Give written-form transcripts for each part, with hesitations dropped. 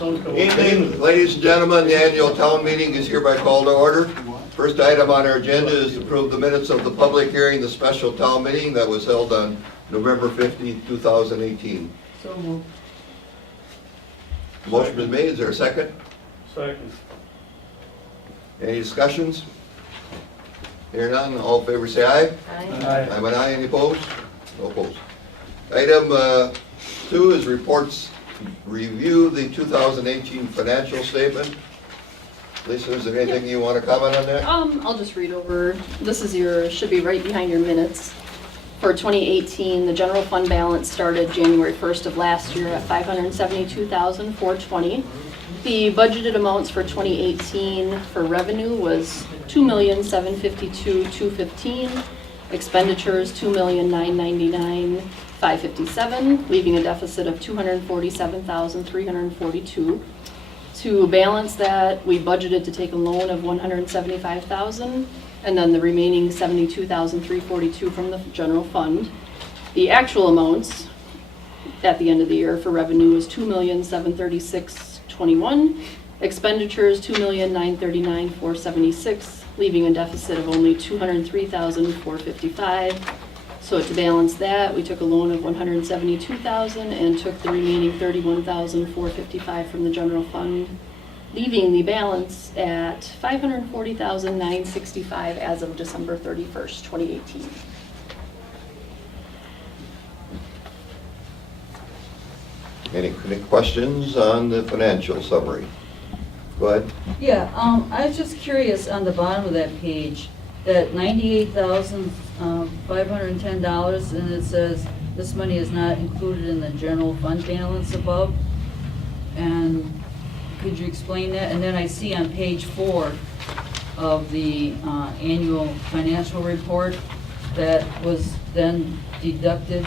Evening, ladies and gentlemen. The annual town meeting is hereby called to order. First item on our agenda is to approve the minutes of the public hearing, the special town meeting that was held on November 15, 2018. So moved. Motion been made. Is there a second? Second. Any discussions? Hear none. All in favor say aye. Aye. I'm an aye. Any opposed? No opposed. Item 2 is reports. Review the 2018 financial statement. Lisa, is there anything you want to comment on that? I'll just read over. This is should be right behind your minutes. For 2018, the general fund balance started January 1st of last year at $572,420. The budgeted amounts for 2018 for revenue was $2,752,215. Expenditures $2,999,557, leaving a deficit of $247,342. To balance that, we budgeted to take a loan of $175,000 and then the remaining $72,342 from the general fund. The actual amounts at the end of the year for revenue was $2,736,21. Expenditures $2,939,476, leaving a deficit of only $203,455. So to balance that, we took a loan of $172,000 and took the remaining $31,455 from the general fund, leaving the balance at $540,965 as of December 31st, 2018. Any questions on the financial summary? Go ahead. Yeah, I was just curious on the bottom of that page, that $98,510, and it says this money is not included in the general fund balance above. And could you explain that? And then I see on page 4 of the annual financial report that was then deducted.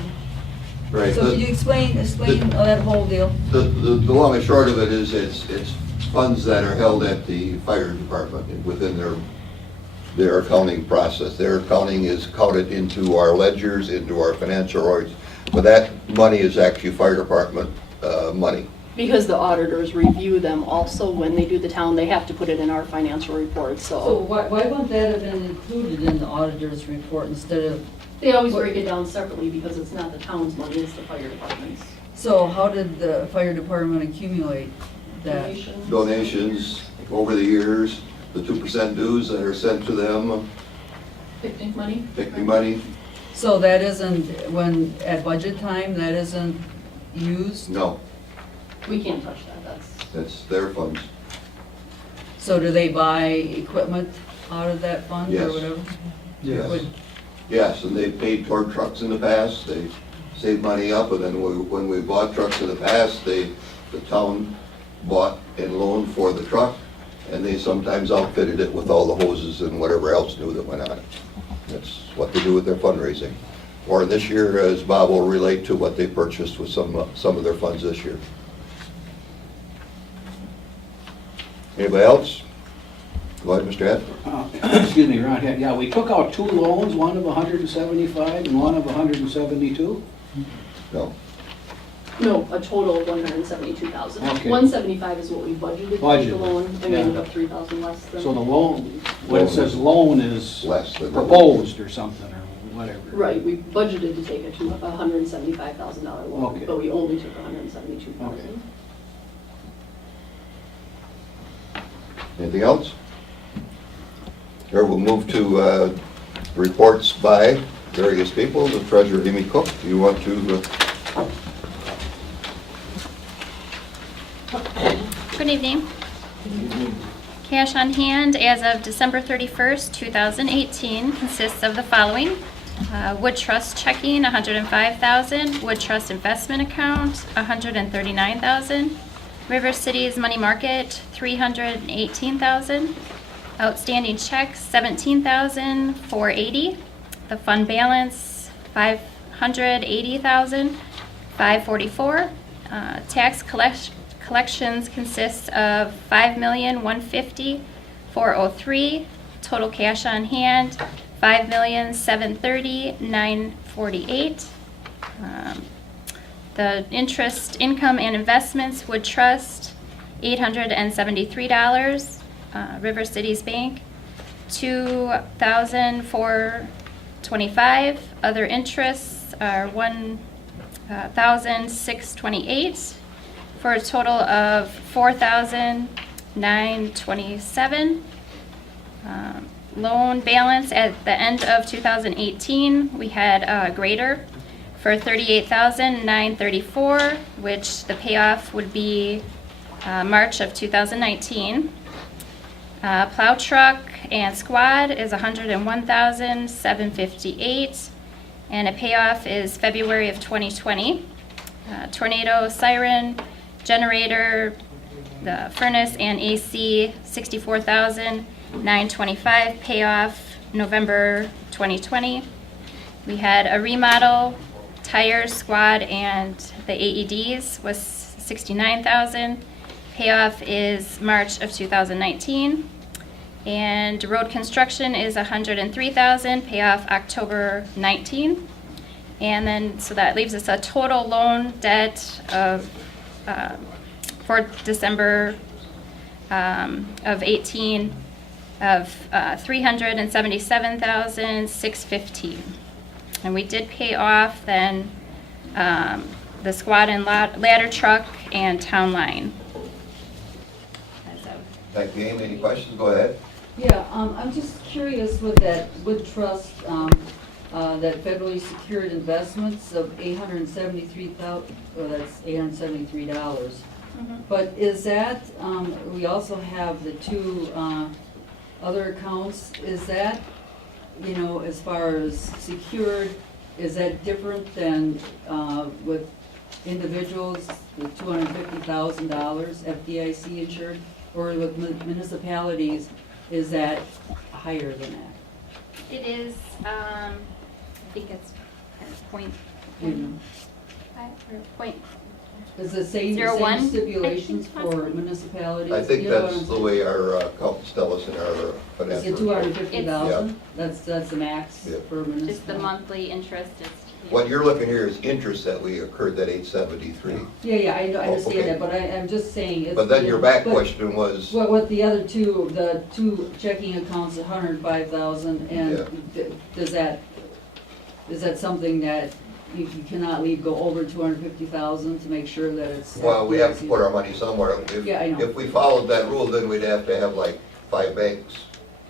Right. So could you explain that whole deal? The long and short of it is it's funds that are held at the fire department within their accounting process. Their accounting is counted into our ledgers, into our financial records, but that money is actually fire department money. Because the auditors review them also when they do the town, they have to put it in our financial report, So so. why wouldn't that have been included in the auditor's report instead of? They always break it down separately because it's not the town's money, it's the fire department's. So how did the fire department accumulate that? Donations. Donations over the years, the 2% dues that are sent to them, Picnic money. picnic money. So that isn't, when, at budget time, that isn't used? No, We can't touch that, that's their funds. So do they buy equipment out of that fund Yes. or whatever? Yes. Would- Yes, and they've paid toward trucks in the past, they saved money up, and then when we bought trucks in the past, the town bought and loaned for the truck, and they sometimes outfitted it with all the hoses and whatever else new that went on it. That's what they do with their fundraising. Or this year, as Bob will relate to what they purchased with some of their funds this year. Anybody else? Go ahead, Mr. Ed. Excuse me, Ron, yeah, we took out 2 loans, one of 175 and one of 172. No. No, a total of $172,000. Okay. $175 is what we budgeted to take the Budgeted, loan, and we yeah. ended up $3,000 less than. So the loan, when it says loan is Less than. proposed or something, or whatever. Right, we budgeted to take a $175,000 loan, Okay. but we only took $172,000. Okay. Anything else? Here, we'll move to reports by various people. The treasurer, Amy Cook, do you want to? Good evening. Cash on hand as of December 31st, 2018 consists of the following. Wood Trust checking, $105,000. Wood Trust investment account, $139,000. River Cities money market, $318,000. Outstanding checks, $17,480. The fund balance, $580,544. Tax collections consists of $5,150,403. Total cash on hand, $5,730,948. The interest, income, and investments, Wood Trust, $873, River Cities Bank, $2,425. Other interests are $1,628, for a total of $4,927. Loan balance at the end of 2018, we had a grader for $38,934, which the payoff would be March of 2019. Plow truck and squad is $101,758, and a payoff is February of 2020. Tornado siren, generator, the furnace and AC, $64,925, payoff November 2020. We had a remodel, tires, squad, and the AEDs was $69,000. Payoff is March of 2019. And road construction is $103,000, payoff October 19. And then, so that leaves us a total loan debt of, for December of 18, of $377,615. And we did pay off then the squad and ladder truck and town line. Thank you, Amy. Any questions? Go ahead. Yeah, I'm just curious with that wood trust, that federally secured investments of $873,000, well, that's $873. But is that, we also have the two other accounts, is that, you know, as far as secured, is that different than with individuals, the $250,000 FDIC insured? Or with municipalities, is that higher than that? It is, I think it's point You know, five or point, is the same 0.1, stipulations I think, for possibly. municipalities? I think You know what that's I'm the way our accountants tell us in our Is financial. it report. $250,000? That's the max Yeah. for municipalities? just the monthly interest is. What you're looking here is interest that we incurred, that 873. Yeah, I understand okay. that, but I'm just saying. it's, But then you your know, back but question was, What the other two, the two checking accounts, $105,000, and is that something that you cannot leave go over $250,000 to make sure that it's? well, we have to put our money somewhere. Yeah, I know. If we followed that rule, then we'd have to have like 5 banks,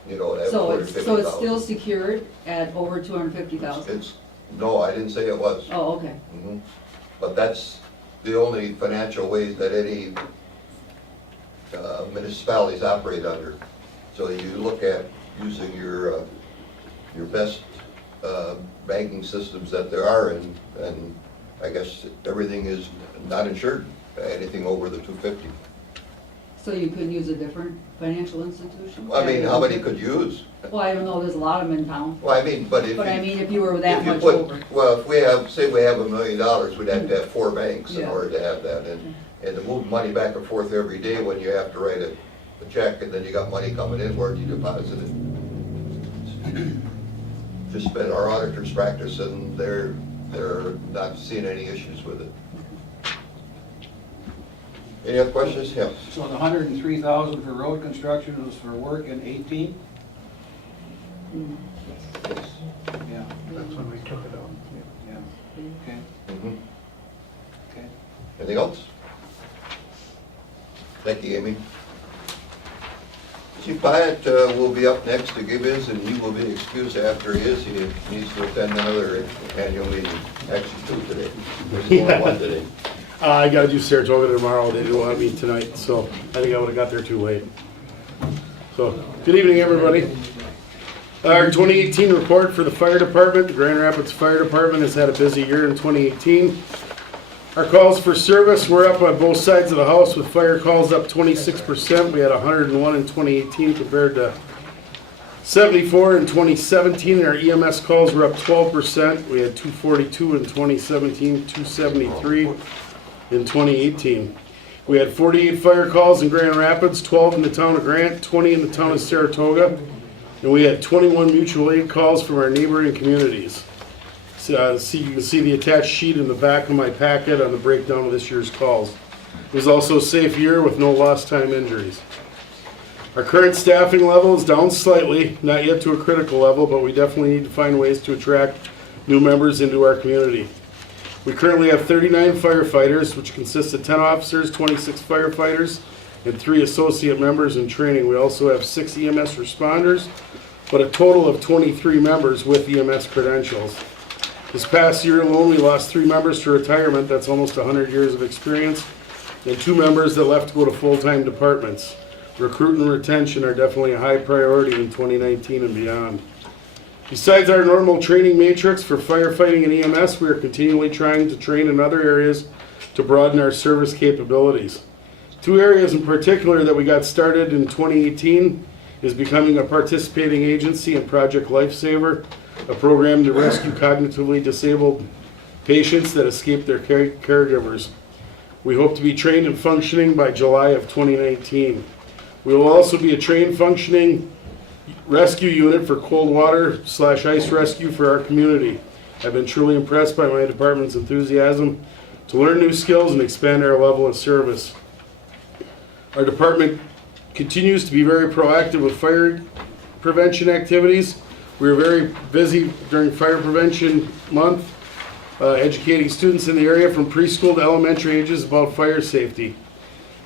you know, that have So it's still 250,000. secured at over $250,000? It's, no, I didn't say it was. Oh, okay. Mhm. But that's the only financial ways that any municipalities operate under. So you look at using your best banking systems that there are, and I guess everything is not insured, anything over the 250. So you could use a different financial institution? I mean, how many could you use? Well, I don't know, there's a lot of them in town. Well, I mean, but if But I you, mean, if you were that if you much put, over. well, if we have, say we have $1 million, we'd have to have 4 banks in Yeah. order to have that. And to move money back and forth every day when you have to write a check and then you got money coming in, where do you deposit it? Just been our auditor's practice, and they're not seeing any issues with it. Any other questions? Yeah. So the $103,000 for road construction was for work in 18? Yeah, That's when we took it out. yeah, okay, Mhm. okay. Anything else? Thank you, Amy. Chief Pyatt will be up next to give his, and he will be excused after his. He needs to attend another annual meeting, actually 2 today. There's only 1 today. I gotta do Saratoga tomorrow, they didn't want me tonight, so I think I would've got there too late. So, good evening, everybody. Our 2018 report for the fire department. The Grand Rapids Fire Department has had a busy year in 2018. Our calls for service were up on both sides of the house, with fire calls up 26%. We had 101 in 2018 compared to 74 in 2017. And our EMS calls were up 12%. We had 242 in 2017, 273 in 2018. We had 48 fire calls in Grand Rapids, 12 in the town of Grant, 20 in the town of Saratoga, and we had 21 mutual aid calls from our neighboring communities. So you can see the attached sheet in the back of my packet on the breakdown of this year's calls. It was also a safe year with no lost time injuries. Our current staffing level is down slightly, not yet to a critical level, but we definitely need to find ways to attract new members into our community. We currently have 39 firefighters, which consists of 10 officers, 26 firefighters, and 3 associate members in training. We also have 6 EMS responders, but a total of 23 members with EMS credentials. This past year alone, we lost 3 members to retirement. That's almost 100 years of experience, and 2 members that left to go to full-time departments. Recruit and retention are definitely a high priority in 2019 and beyond. Besides our normal training matrix for firefighting and EMS, we are continually trying to train in other areas to broaden our service capabilities. 2 areas in particular that we got started in 2018 is becoming a participating agency in Project Lifesaver, a program to rescue cognitively disabled patients that escape their caregivers. We hope to be trained and functioning by July of 2019. We will also be a trained functioning rescue unit for cold water/ice rescue for our community. I've been truly impressed by my department's enthusiasm to learn new skills and expand our level of service. Our department continues to be very proactive with fire prevention activities. We are very busy during Fire Prevention Month, educating students in the area from preschool to elementary ages about fire safety.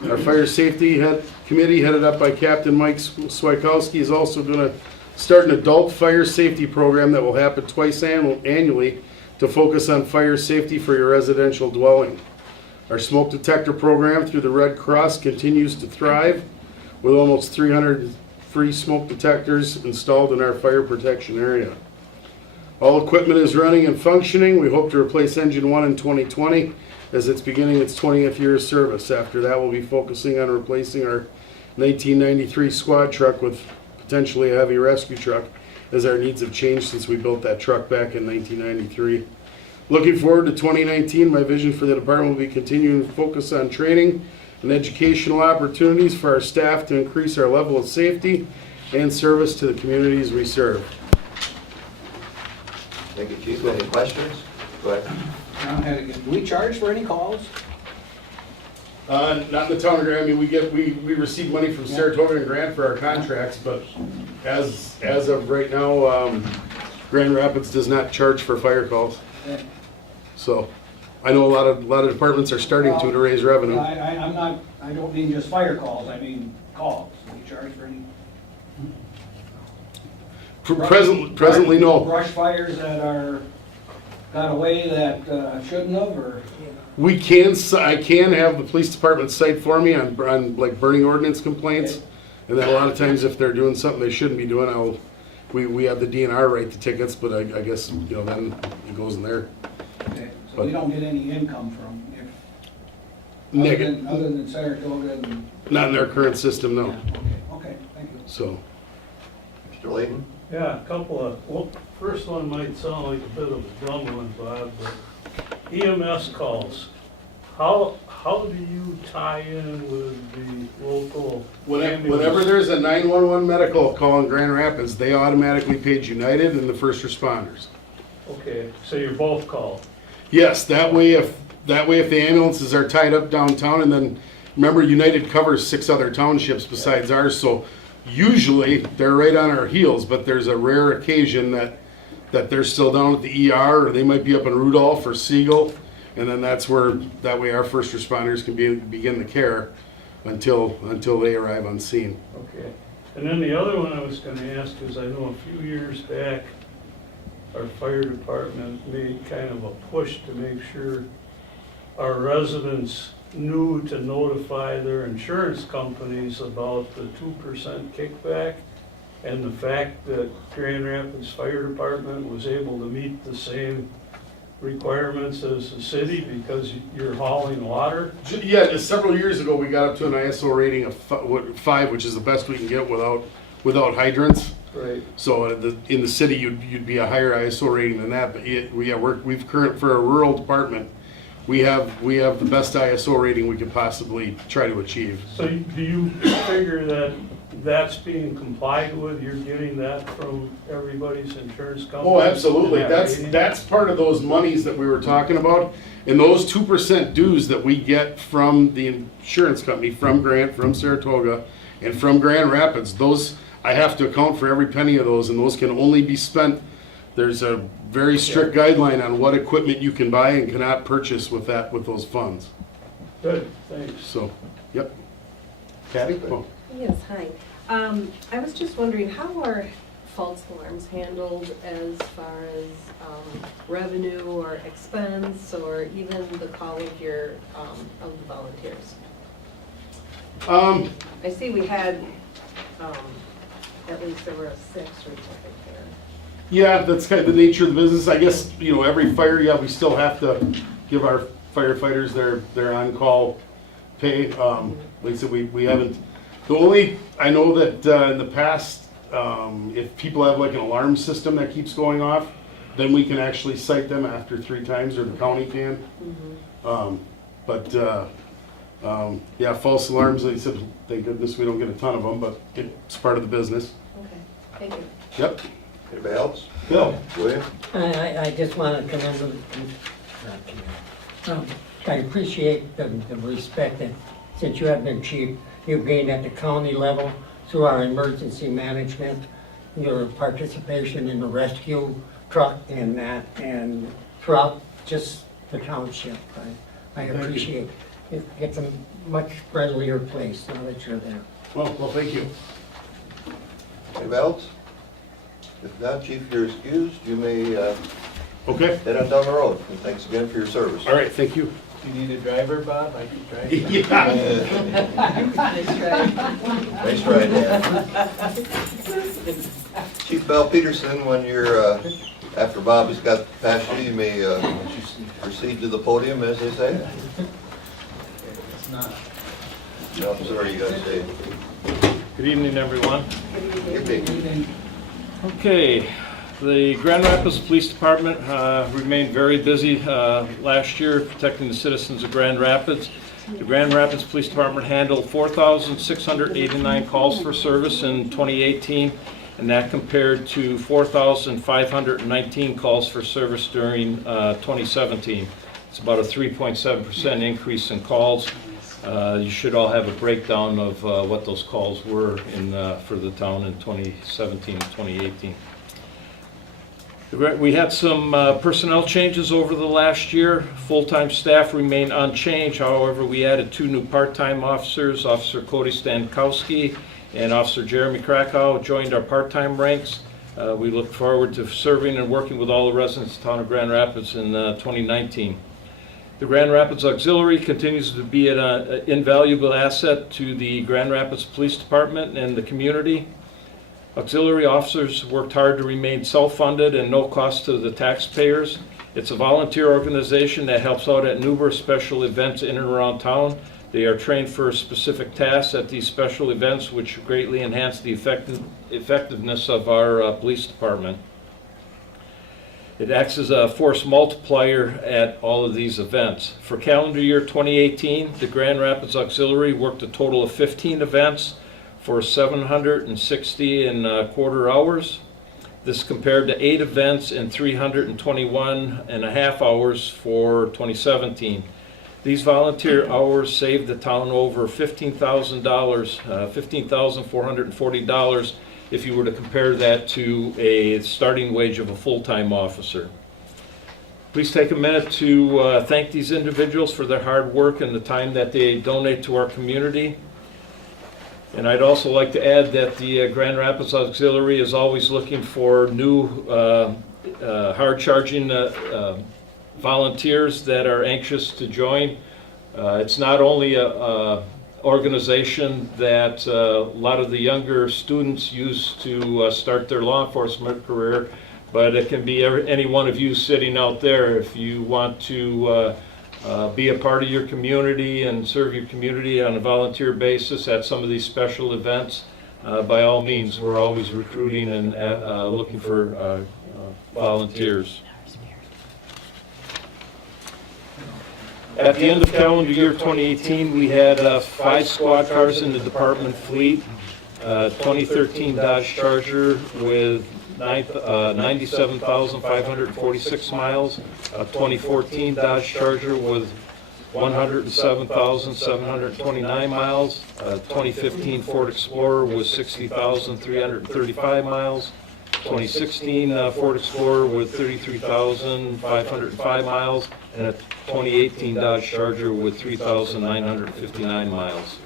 Our fire safety committee, headed up by Captain Mike Swikowski, is also going to start an adult fire safety program that will happen twice annually to focus on fire safety for your residential dwelling. Our smoke detector program through the Red Cross continues to thrive, with almost 300 free smoke detectors installed in our fire protection area. All equipment is running and functioning. We hope to replace Engine 1 in 2020 as it's beginning its 20th year of service. After that, we'll be focusing on replacing our 1993 squad truck with potentially a heavy rescue truck, as our needs have changed since we built that truck back in 1993. Looking forward to 2019, my vision for the department will be continuing to focus on training and educational opportunities for our staff to increase our level of safety and service to the communities we serve. Thank you, Chief. Any questions? Go ahead. John Hennigan, do we charge for any calls? Not in the town of Grand. I mean, we receive money from Saratoga and Grant for our contracts, but as of right now, Grand Rapids does not charge for fire calls. So, I know a lot of departments are starting to raise revenue. I don't mean just fire calls, I mean calls. Do you charge for any? Presently, no. Brush fires that got away that shouldn't have, or? I can have the police department cite for me on like burning ordinance complaints, and then a lot of times if they're doing something they shouldn't be doing, we have the DNR write the tickets, but I guess then it goes in there. Okay, so we don't get any income from, Negative. other than Saratoga and? Not in their current system, no. Okay, thank you. So, Mr. Layton? Yeah, a couple of, well, first one might sound like a bit of a dumb one, Bob, but EMS calls. How do you tie in with the local ambulance? whenever there's a 911 medical call in Grand Rapids, they automatically page United and the first responders. Okay, so you're both called. Yes, that way if the ambulances are tied up downtown, and then remember United covers 6 other townships besides ours, so usually they're right on our heels, but there's a rare occasion that they're still down at the ER, or they might be up in Rudolph or Siegel, and then that way our first responders can begin the care until they arrive on scene. Okay. And then the other one I was gonna ask is, I know a few years back, our fire department made kind of a push to make sure our residents knew to notify their insurance companies about the 2% kickback, and the fact that Grand Rapids Fire Department was able to meet the same requirements as the city because you're hauling water. Yeah, several years ago we got up to an ISO rating of 5, which is the best we can get without hydrants. Right. So in the city you'd be a higher ISO rating than that. But we've current for a rural department. We have the best ISO rating we could possibly try to achieve. So do you figure that that's being complied with, you're getting that from everybody's insurance company? Oh, absolutely. And that That's, rating? that's part of those monies that we were talking about. And those 2% dues that we get from the insurance company, from Grant, from Saratoga, and from Grand Rapids, those, I have to account for every penny of those, and those can only be spent. There's a very strict guideline on what equipment you can buy and cannot purchase with that, with those funds. Good, thanks. So, yep. Kathy? Oh. Yes, hi. I was just wondering, how are false alarms handled as far as revenue or expense, or even the call of your, of the volunteers? I see we had, at least there were 6 reported here. Yeah, that's kind of the nature of the business. I guess, you know, every fire, yeah, we still have to give our firefighters their on-call pay. Like I said, we haven't, the only, I know that in the past, if people have like an alarm system that keeps going off, then we can actually cite them after 3 times, or the county can. Yeah, false alarms, like I said, thank goodness we don't get a ton of them, but it's part of the business. Okay, thank you. Yep. Anybody else? Bill? William? I just want to commend I appreciate the respect that, since you have been chief, you've gained at the county level through our emergency management, your participation in the rescue truck and that, and throughout just the township. I appreciate it. It's a much friendlier place now that you're there. Well, thank you. Anybody else? If not, Chief, you're excused. You may Okay. head on down the road. And thanks again for your service. All right, thank you. You need a driver, Bob? I can drive. Yeah. Nice try, Dan. Chief Bell Peterson, when you're, after Bob has got past you, you may proceed to the podium, as they say. No, sorry, you gotta stay. Good evening, everyone. Good evening. Okay, the Grand Rapids Police Department remained very busy last year protecting the citizens of Grand Rapids. The Grand Rapids Police Department handled 4,689 calls for service in 2018, and that compared to 4,519 calls for service during 2017. It's about a 3.7% increase in calls. You should all have a breakdown of what those calls were for the town in 2017 and 2018. We had some personnel changes over the last year. Full-time staff remain unchanged. However, we added 2 new part-time officers. Officer Cody Stankowski and Officer Jeremy Krakow joined our part-time ranks. We look forward to serving and working with all the residents of the town of Grand Rapids in 2019. The Grand Rapids Auxiliary continues to be an invaluable asset to the Grand Rapids Police Department and the community. Auxiliary officers worked hard to remain self-funded and no cost to the taxpayers. It's a volunteer organization that helps out at numerous special events in and around town. They are trained for specific tasks at these special events, which greatly enhance the effectiveness of our police department. It acts as a force multiplier at all of these events. For calendar year 2018, the Grand Rapids Auxiliary worked a total of 15 events for 760 and quarter hours. This compared to 8 events and 321 and a half hours for 2017. These volunteer hours saved the town over $15,000, $15,440 if you were to compare that to a starting wage of a full-time officer. Please take a minute to thank these individuals for their hard work and the time that they donate to our community. And I'd also like to add that the Grand Rapids Auxiliary is always looking for new hard-charging volunteers that are anxious to join. It's not only a organization that a lot of the younger students use to start their law enforcement career, but it can be any one of you sitting out there. If you want to be a part of your community and serve your community on a volunteer basis at some of these special events, by all means, we're always recruiting and looking for volunteers. At the end of calendar year 2018, we had 5 squad cars in the department fleet. 2013 Dodge Charger with 97,546 miles, a 2014 Dodge Charger with 107,729 miles, a 2015 Ford Explorer with 60,335 miles, 2016 Ford Explorer with 33,505 miles, and a 2018 Dodge Charger with 3,959 miles.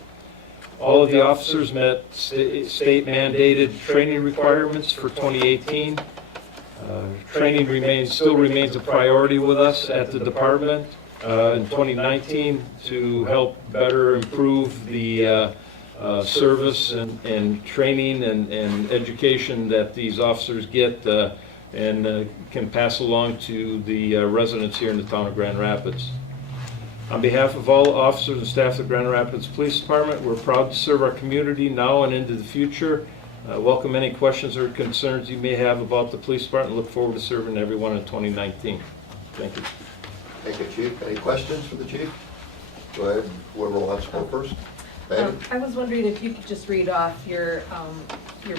All of the officers met state mandated training requirements for 2018. Training still remains a priority with us at the department in 2019 to help better improve the service and training and education that these officers get and can pass along to the residents here in the town of Grand Rapids. On behalf of all officers and staff of the Grand Rapids Police Department, we're proud to serve our community now and into the future. Welcome any questions or concerns you may have about the police department. Look forward to serving everyone in 2019. Thank you. Thank you, Chief. Any questions for the chief? Go ahead, whoever wants to go first. Patty? I was wondering if you could just read off your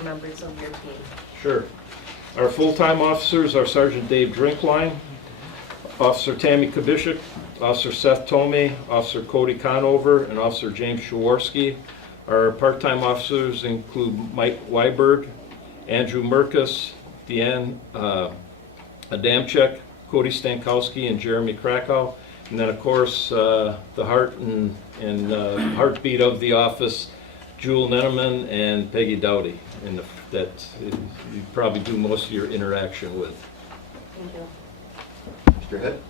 members of your team. Sure. Our full-time officers are Sergeant Dave Drinkline, Officer Tammy Kubishik, Officer Seth Tomei, Officer Cody Conover, and Officer James Shawarski. Our part-time officers include Mike Weiberg, Andrew Merkus, Deanne Adamczyk, Cody Stankowski, and Jeremy Krakow. And then, of course, the heart and heartbeat of the office, Jewel Nenneman and Peggy Dowdy, and that you probably do most of your interaction with. Thank you. Mr. Head?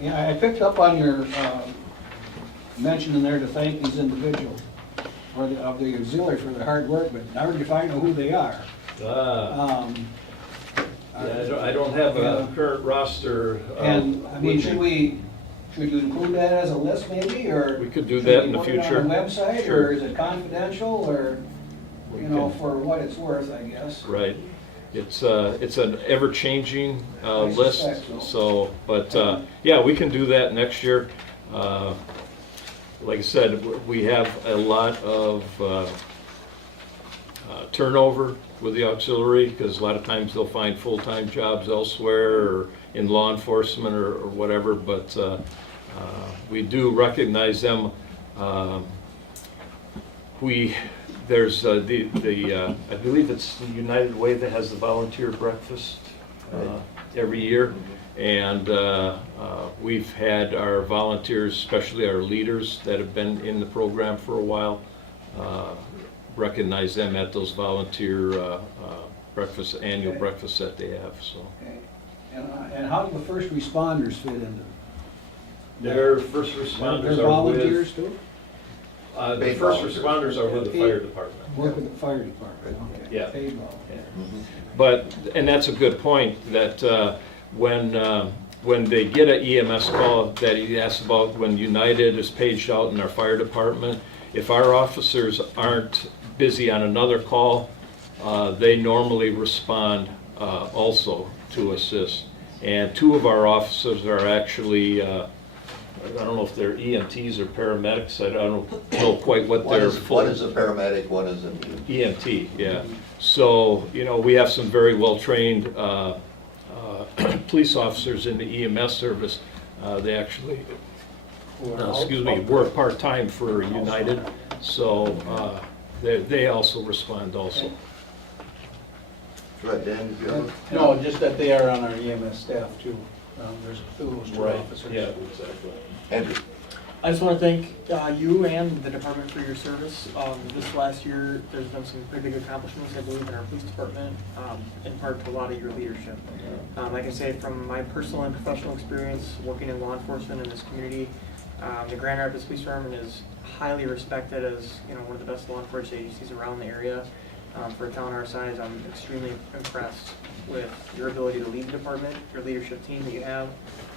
Yeah, I picked up on your mention in there to thank these individuals or of the auxiliary for their hard work, but never did I know who they are. I don't have a current roster. And, I mean, should you include that as a list maybe, or? We could do that in the should we put it future. on the website, Sure. or is it confidential, or, you know, can- for what it's worth, I guess? Right. It's an ever-changing list, suspect so. so, but, yeah, we can do that next year. Like I said, we have a lot of turnover with the auxiliary, because a lot of times they'll find full-time jobs elsewhere or in law enforcement or whatever, but we do recognize them. There's I believe it's the United Way that has the volunteer breakfast every year, and we've had our volunteers, especially our leaders that have been in the program for a while, recognize them at those volunteer breakfast, annual breakfasts that they have, so. Okay. And how do the first responders fit into? Their first responders They're are volunteers with, too? the Paid first volunteers. responders are with the fire department. Work with the fire department, okay. Yeah. Paid volunteers. But, and that's a good point, that when they get an EMS call that he asked about, when United is paged out in our fire department, if our officers aren't busy on another call, they normally respond also to assist. And two of our officers are actually, I don't know if they're EMTs or paramedics, I don't know quite what One their is full... a paramedic, one is an EMT, yeah. So, you know, we have some very well-trained police officers in the EMS service. They actually, work part-time for United, so they also respond also. Go ahead, Dan, if you have a- No, just that they are on our EMS staff too. There's those two officers. Yeah, exactly. Andrew? I just want to thank you and the department for your service. This last year, there's been some pretty big accomplishments, I believe, in our police department, in part to a lot of your leadership. I can say from my personal and professional experience working in law enforcement in this community, the Grand Rapids Police Department is highly respected as one of the best law enforcement agencies around the area. For a town our size, I'm extremely impressed with your ability to lead the department, your leadership team that you have,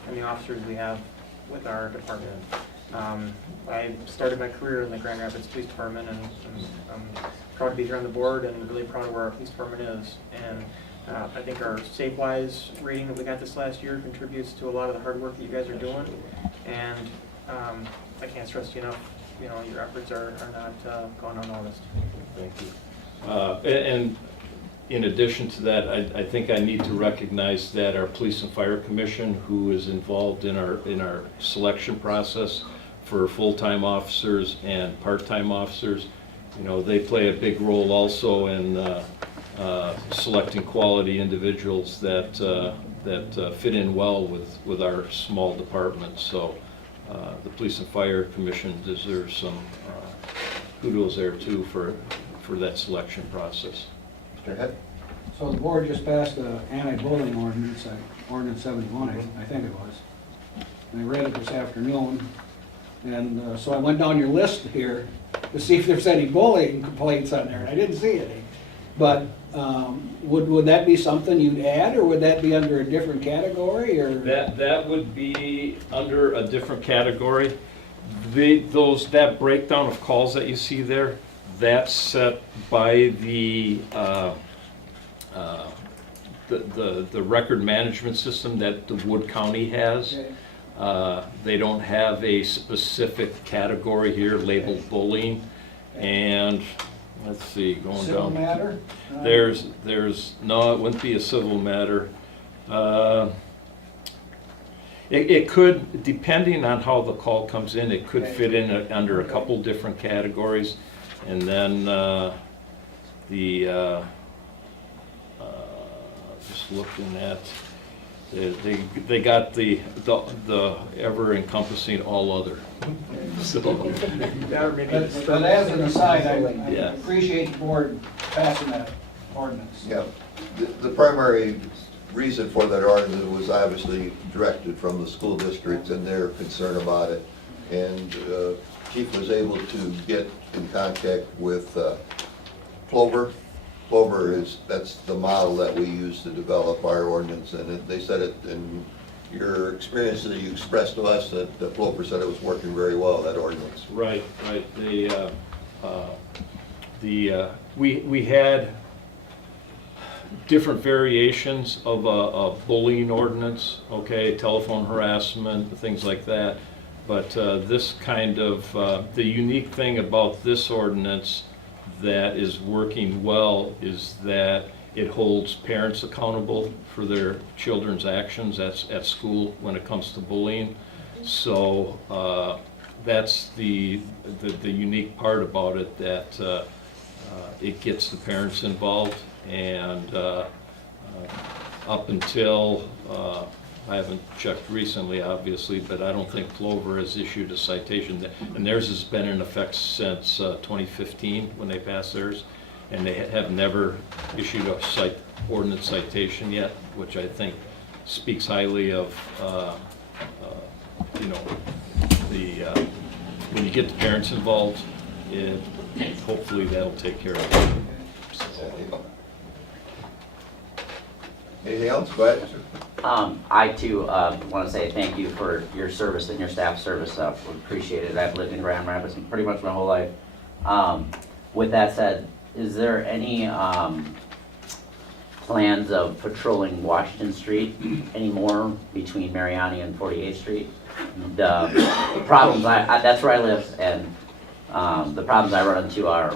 and the officers we have with our department. I started my career in the Grand Rapids Police Department, and I'm proud to be here on the board and really proud of where our police department is. And I think our SafeWise rating that we got this last year contributes to a lot of the hard work that you guys are doing. And I can't stress to you enough you know, your efforts are not going unnoticed. Thank you. And in addition to that, I think I need to recognize that our Police and Fire Commission, who is involved in our selection process for full-time officers and part-time officers, you know, they play a big role also in selecting quality individuals that fit in well with our small department. So the Police and Fire Commission deserves some kudos there too for that selection process. Mr. Head? So the board just passed an anti-bullying ordinance, ordinance 71, I think it was. And I read it this afternoon, and so I went down your list here to see if there's any bullying complaints on there, and I didn't see any. But would that be something you'd add, or would that be under a different category, or? That would be under a different category. That breakdown of calls that you see there, that's set by the record management system that the Wood County has. Okay. They don't have a specific category here labeled bullying. And let's see, going Civil down. matter? There's no, it wouldn't be a civil matter. It could, depending on how the call comes in, it could fit in under a couple different categories. And then just looking at, they got the ever encompassing all other. So, But as an aside, I Yeah. appreciate the board passing that ordinance. Yeah, the primary reason for that ordinance was obviously directed from the school districts and their concern about it. And Chief was able to get in contact with Clover. Clover that's the model that we use to develop our ordinance, and they said it in your experience that you expressed to us that Clover said it was working very well, that ordinance. right. We had different variations of a bullying ordinance, okay, telephone harassment, things like that. But this kind of, the unique thing about this ordinance that is working well is that it holds parents accountable for their children's actions at school when it comes to bullying. So that's the unique part about it, that it gets the parents involved. And up until, I haven't checked recently, obviously, but I don't think Clover has issued a citation. And theirs has been in effect since 2015 when they passed theirs. And they have never issued a ordinance citation yet, which I think speaks highly of, you know, when you get the parents involved, hopefully that'll take care of it. So, Anything else? Go ahead. I too want to say thank you for your service and your staff service. We appreciate it. I've lived in Grand Rapids pretty much my whole life. With that said, is there any plans of patrolling Washington Street anymore between Mariani and 48th Street? The problems, that's where I live, and the problems I run into are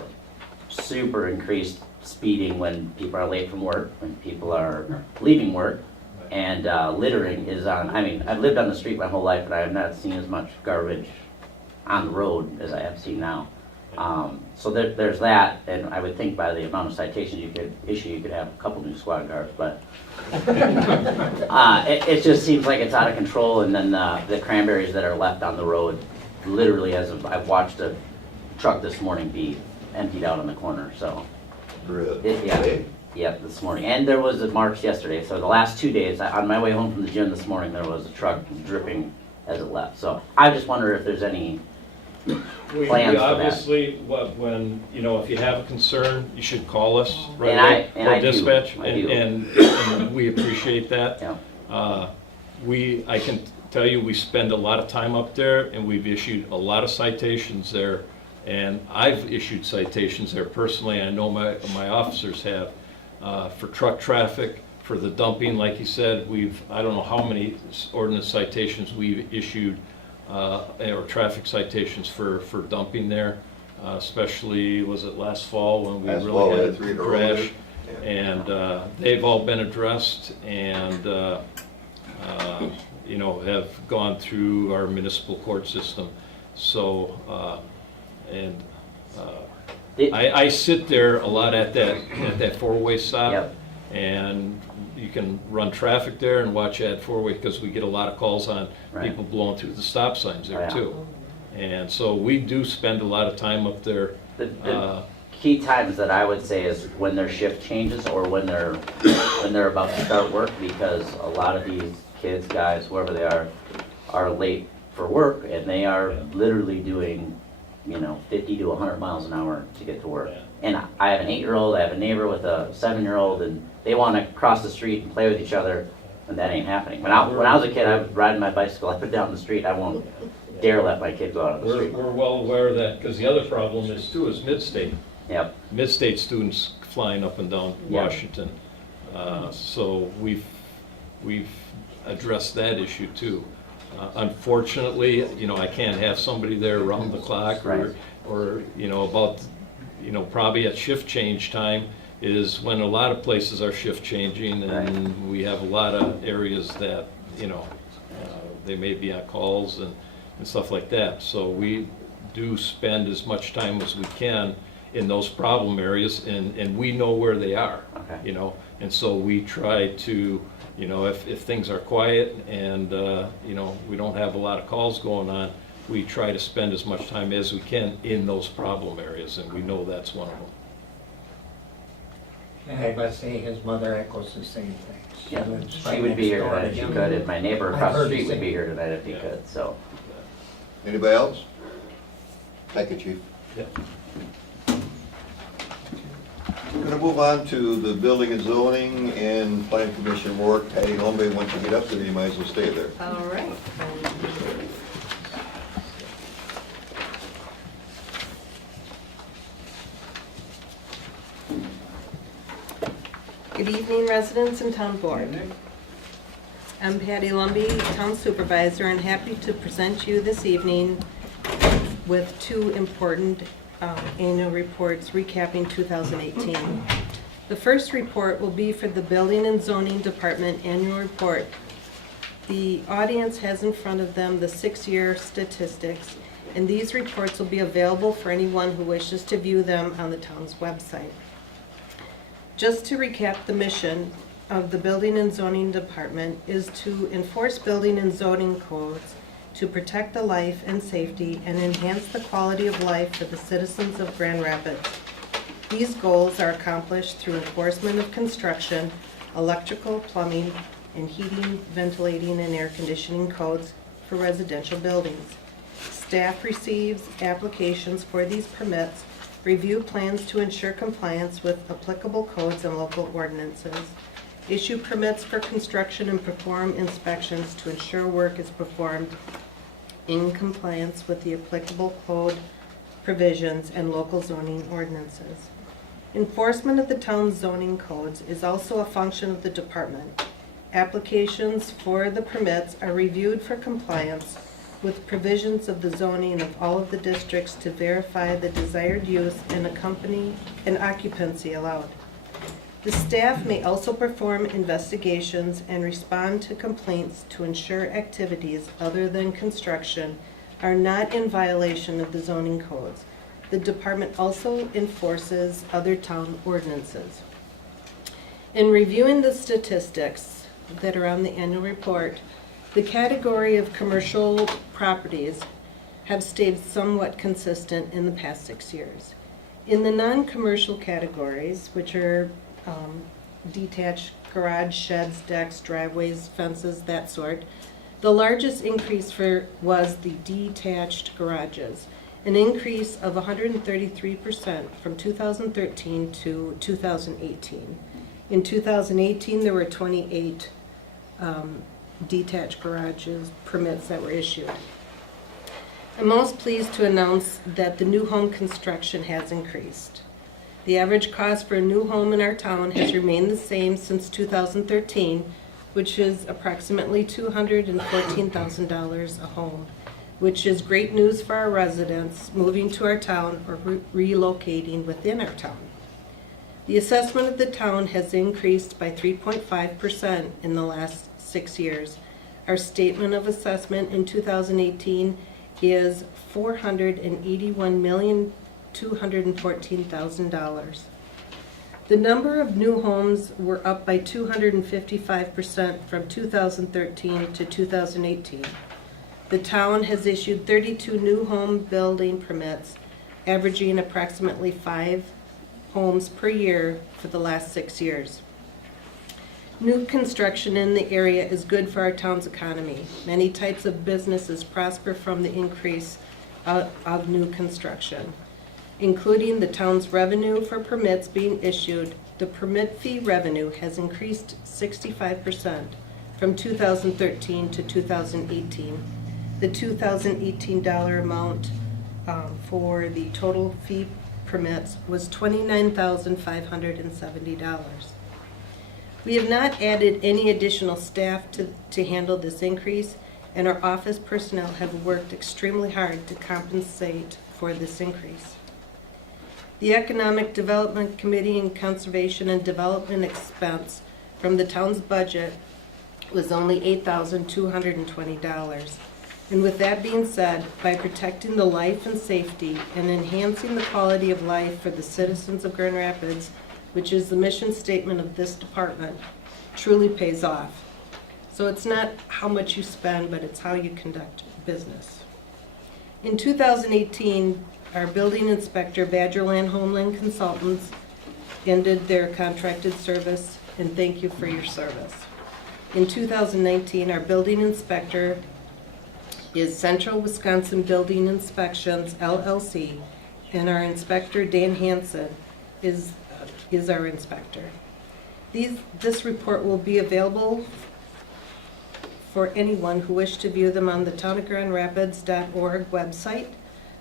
super increased speeding when people are late from work, when people are leaving work, and littering is on. I mean, I've lived on the street my whole life, and I have not seen as much garbage on the road as I have seen now. So there's that, and I would think by the amount of citations you could issue, you could have a couple new squad cars, but it just seems like it's out of control. And then the cranberries that are left on the road, literally, I've watched a truck this morning be emptied out on the corner, so. Really? Yeah, this morning. And there was a march yesterday, so the last 2 days, on my way home from the gym this morning, there was a truck dripping as it left. So I just wonder if there's any We plans for that. obviously, when, you know, if you have a concern, you should call us right And away, I or do. dispatch, I do. and we appreciate that. Yeah. I can tell you, we spend a lot of time up there, and we've issued a lot of citations there, and I've issued citations there personally. I know my officers have, for truck traffic, for the dumping, like you said. I don't know how many ordinance citations we've issued or traffic citations for dumping there, especially, was it last fall when we Last fall, we really had had 3 a in a row crash? there. And they've all been addressed and, you know, have gone through our municipal court system. So, I sit there a lot at that four-way stop. Yep. And you can run traffic there and watch that four-way, because we get a lot of calls on Right. people blowing through the stop signs Oh, there yeah. too. And so we do spend a lot of time up there. The key times that I would say is when their shift changes or when they're about to start work, because a lot of these kids, guys, whoever they are late for work, and they are literally doing, 50 to 100 miles an hour to get to work. And I have an 8-year-old, I have a neighbor with a 7-year-old, and they want to cross the street and play with each other, and that ain't happening. When I was a kid, I was riding my bicycle up and down the street. I won't dare let my kid go out on the street. We're well aware of that, because the other problem is too, is mid-state. Yep. Mid-state students flying up and down Yeah. Washington. So we've addressed that issue too. Unfortunately, I can't have somebody there around the clock Right. or about, probably at shift change time is when a lot of places are shift changing, and we have a lot of areas that, they may be on calls and stuff like that. So we do spend as much time as we can in those problem areas, and we know where they are. Okay. And so we try to, if things are quiet and, we don't have a lot of calls going on, we try to spend as much time as we can in those problem areas, and we know that's one of them. And I must say, his mother echoes the same thing. Yeah, lives she right would be next here door tonight to if she him. could, and my neighbor I've across the heard the street would same. be here tonight if he could, so. Anybody else? Thank you, Chief. Yeah. We're gonna move on to the Building and Zoning and Plan Commission work. Patty Lumby, once you get up there, you might as well stay there. All right. Good evening, residents and town board. I'm Patty Lumby, Town Supervisor, and happy to present you this evening with 2 important annual reports recapping 2018. The first report will be for the Building and Zoning Department Annual Report. The audience has in front of them the 6-year statistics, and these reports will be available for anyone who wishes to view them on the town's website. Just to recap, the mission of the Building and Zoning Department is to enforce building and zoning codes, to protect the life and safety and enhance the quality of life for the citizens of Grand Rapids. These goals are accomplished through enforcement of construction, electrical, plumbing, and heating, ventilating, and air conditioning codes for residential buildings. Staff receives applications for these permits, review plans to ensure compliance with applicable codes and local ordinances, issue permits for construction and perform inspections to ensure work is performed in compliance with the applicable code provisions and local zoning ordinances. Enforcement of the town's zoning codes is also a function of the department. Applications for the permits are reviewed for compliance with provisions of the zoning of all of the districts to verify the desired use and occupancy allowed. The staff may also perform investigations and respond to complaints to ensure activities other than construction are not in violation of the zoning codes. The department also enforces other town ordinances. In reviewing the statistics that are on the annual report, the category of commercial properties have stayed somewhat consistent in the past 6 years. In the non-commercial categories, which are detached garage, sheds, decks, driveways, fences, that sort, the largest increase was the detached garages, an increase of 133% from 2013 to 2018. In 2018, there were 28 detached garages permits that were issued. I'm most pleased to announce that the new home construction has increased. The average cost for a new home in our town has remained the same since 2013, which is approximately $214,000 a home. which is great news for our residents moving to our town or relocating within our town. The assessment of the town has increased by 3.5% in the last 6 years. Our statement of assessment in 2018 is $481,214,000. The number of new homes were up by 255% from 2013 to 2018. The town has issued 32 new home building permits, averaging approximately 5 homes per year for the last 6 years. New construction in the area is good for our town's economy. Many types of businesses prosper from the increase of new construction, including the town's revenue for permits being issued. The permit fee revenue has increased 65% from 2013 to 2018. The 2018 dollar amount for the total fee permits was $29,570. We have not added any additional staff to handle this increase, and our office personnel have worked extremely hard to compensate for this increase. The Economic Development Committee and Conservation and Development expense from the town's budget was only $8,220. And with that being said, by protecting the life and safety and enhancing the quality of life for the citizens of Grand Rapids, which is the mission statement of this department, truly pays off. So it's not how much you spend, but it's how you conduct business. In 2018, our building inspector, Badgerland Homeland Consultants, ended their contracted service, and thank you for your service. In 2019, our building inspector is Central Wisconsin Building Inspections, LLC, and our inspector, Dan Hansen, is our inspector. This report will be available for anyone who wishes to view them on the townofgrandrapids.org website.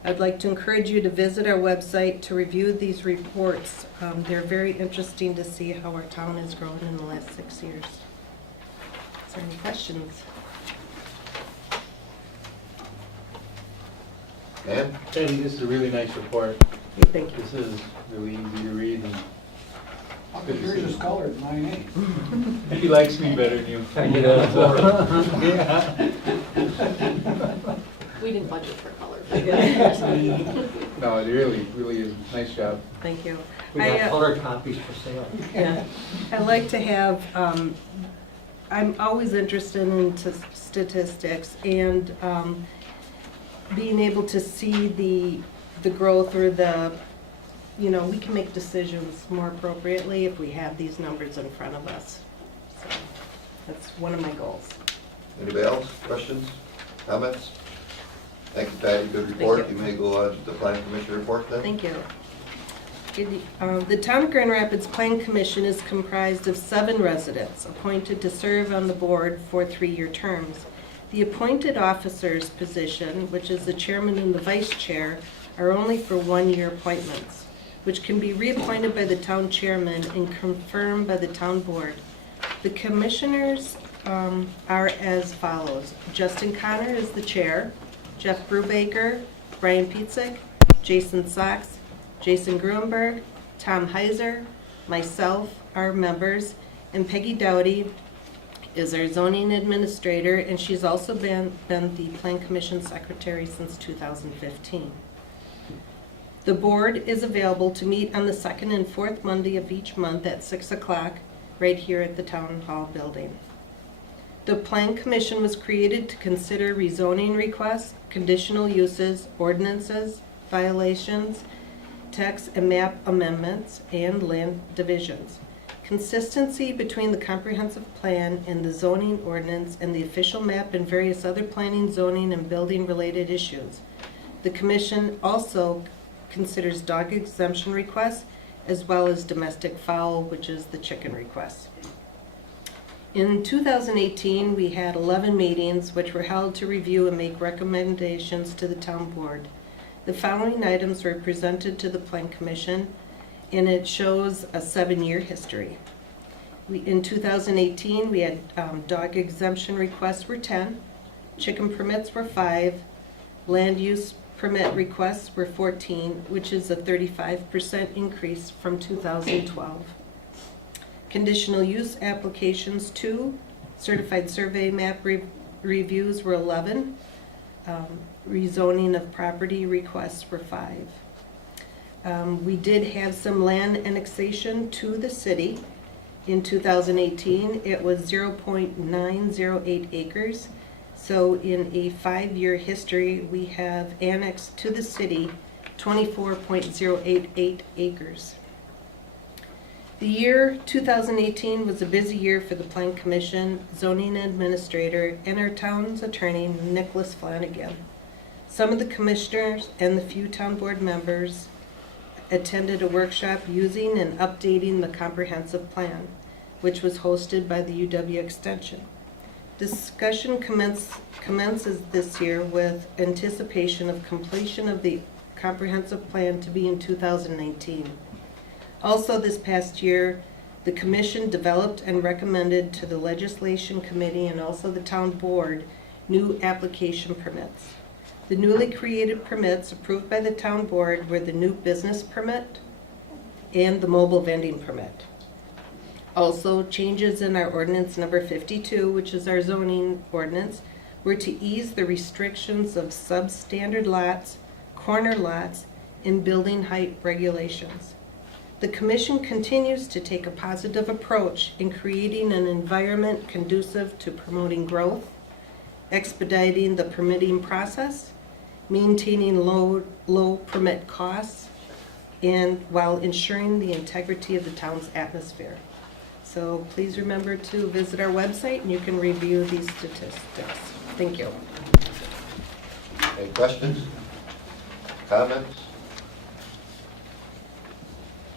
I'd like to encourage you to visit our website to review these reports. They're very interesting to see how our town has grown in the last 6 years. Is there any questions? And Eddie, this is a really nice report. Thank you. This is really easy to read, and How come yours is colored, mine ain't? he likes me better than you. Can I get a report? Yeah. We didn't budget for color. No, it really is. Nice job. Thank you. We got color copies for sale. Yeah, I like to have, I'm always interested in statistics and being able to see the growth or we can make decisions more appropriately if we have these numbers in front of us. So that's one of my goals. anybody else? Questions? Comments? Thank you, Patty. Good report. you. You may go on to the Plan Commission report then. Thank you. The Town of Grand Rapids Plan Commission is comprised of 7 residents appointed to serve on the board for 3-year terms. The appointed officers position, which is the chairman and the vice chair, are only for 1-year appointments, which can be reappointed by the town chairman and confirmed by the town board. The commissioners are as follows. Justin Connor is the chair, Jeff Brubaker, Brian Pietzig, Jason Sachs, Jason Gruenberg, Tom Heiser, myself are members, and Peggy Dowdy is our zoning administrator, and she's also been the Plan Commission secretary since 2015. The board is available to meet on the 2nd and 4th Monday of each month at 6 o'clock right here at the Town Hall building. The Plan Commission was created to consider rezoning requests, conditional uses, ordinances, violations, text and map amendments, and land divisions. Consistency between the comprehensive plan and the zoning ordinance and the official map and various other planning, zoning, and building-related issues. The commission also considers dog exemption requests as well as domestic fowl, which is the chicken requests. In 2018, we had 11 meetings which were held to review and make recommendations to the town board. The following items were presented to the Plan Commission, and it shows a 7-year history. In 2018, we had dog exemption requests were 10, chicken permits were 5, Land use permit requests were 14, which is a 35% increase from 2012. Conditional use applications, 2. Certified survey map reviews were 11. Rezoning of property requests were 5. We did have some land annexation to the city. In 2018, it was 0.908 acres. So in a 5-year history, we have annexed to the city 24.088 acres. The year 2018 was a busy year for the Plan Commission, zoning administrator, and our town's attorney, Nicholas Flanagan. Some of the commissioners and the few town board members attended a workshop using and updating the comprehensive plan, which was hosted by the UW Extension. Discussion commences this year with anticipation of completion of the comprehensive plan to be in 2019. Also this past year, the commission developed and recommended to the legislation committee and also the town board new application permits. The newly created permits approved by the town board were the new business permit and the mobile vending permit. Also, changes in our ordinance number 52, which is our zoning ordinance, were to ease the restrictions of substandard lots, corner lots, and building height regulations. The Commission continues to take a positive approach in creating an environment conducive to promoting growth, expediting the permitting process, maintaining low permit costs, and while ensuring the integrity of the town's atmosphere. So please remember to visit our website and you can review these statistics. Thank you. Any questions? Comments?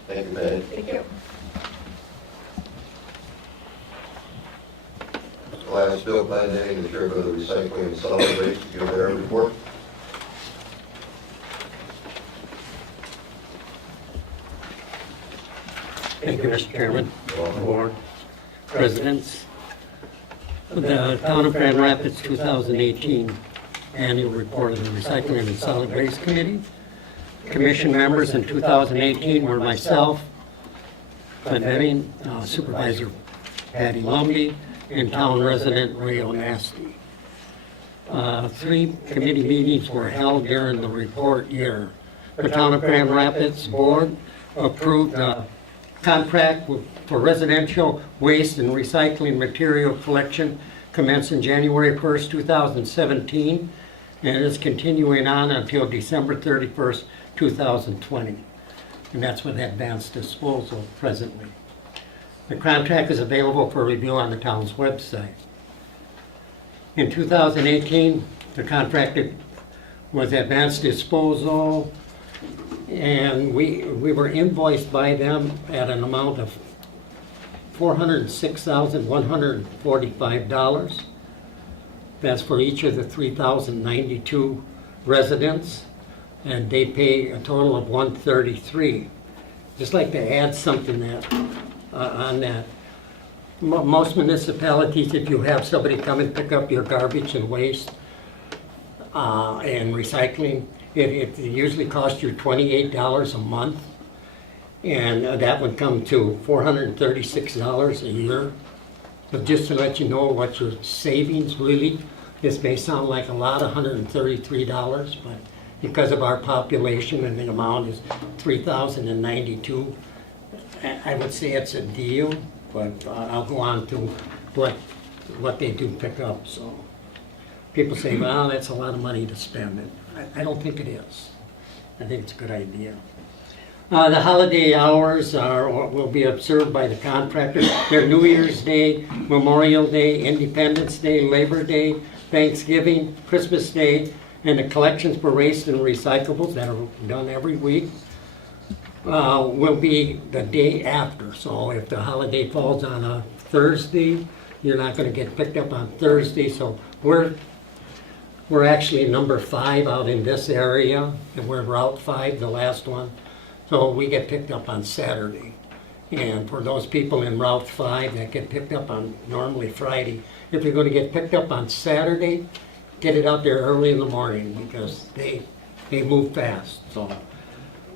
Thank you, Patty. Thank you. Last bill by name, the chair of the recycling and solid waste, give their report. Thank you, Mr. Chairman, Board, Presidents. The Town of Grand Rapids 2018 Annual Report of the Recycling and Solid Waste Committee. Commission members in 2018 were myself, Glenn Benning, Supervisor Patty Lumby, and Town Resident Ray O'Nasty. 3 committee meetings were held during the report year. The Town of Grand Rapids Board approved a contract for residential waste and recycling material collection commencing January 1st, 2017, and is continuing on until December 31st, 2020. And that's with advanced disposal presently. The contract is available for review on the town's website. In 2018, the contract was advanced disposal, and we were invoiced by them at an amount of $406,145. That's for each of the 3,092 residents, and they pay a total of $133. Just like to add something on that. Most municipalities, if you have somebody come and pick up your garbage and waste and recycling, it usually costs you $28 a month, and that would come to $436 a year. But just to let you know what your savings really, this may sound like a lot, $133, but because of our population and the amount is 3,092, I would say it's a deal, but I'll go on to what they do pick up. So people say, well, that's a lot of money to spend. And I don't think it is. I think it's a good idea. The holiday hours will be observed by the contractors. They're New Year's Day, Memorial Day, Independence Day, Labor Day, Thanksgiving, Christmas Day, and the collections for waste and recyclables that are done every week will be the day after. So if the holiday falls on a Thursday, you're not going to get picked up on Thursday. So we're actually number 5 out in this area, and we're Route 5, the last one. So we get picked up on Saturday. And for those people in Route 5 that get picked up on normally Friday, if you're going to get picked up on Saturday, get it out there early in the morning because they move fast. So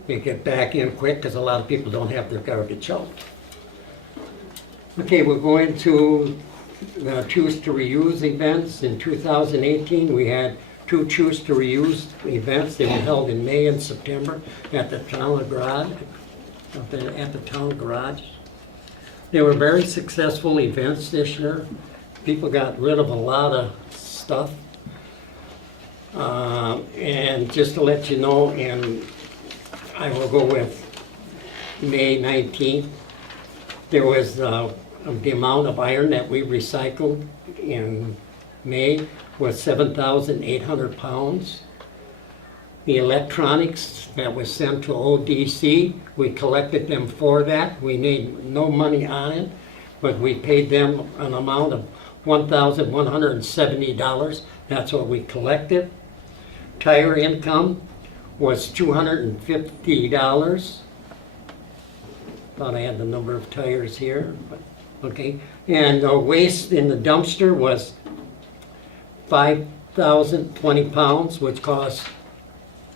they get back in quick because a lot of people don't have their garbage out. Okay, we're going to Choose to Reuse events. In 2018, we had 2 Choose to Reuse events. They were held in May and September at the town garage. At the town garage. They were very successful events this year. People got rid of a lot of stuff. And just to let you know, and I will go with May 19th, there was the amount of iron that we recycled in May was 7,800 pounds. The electronics that was sent to ODC, we collected them for that. We made no money on it, but we paid them an amount of $1,170. That's what we collected. Tire income was $250. Thought I had the number of tires here, but okay. And waste in the dumpster was 5,020 pounds, which cost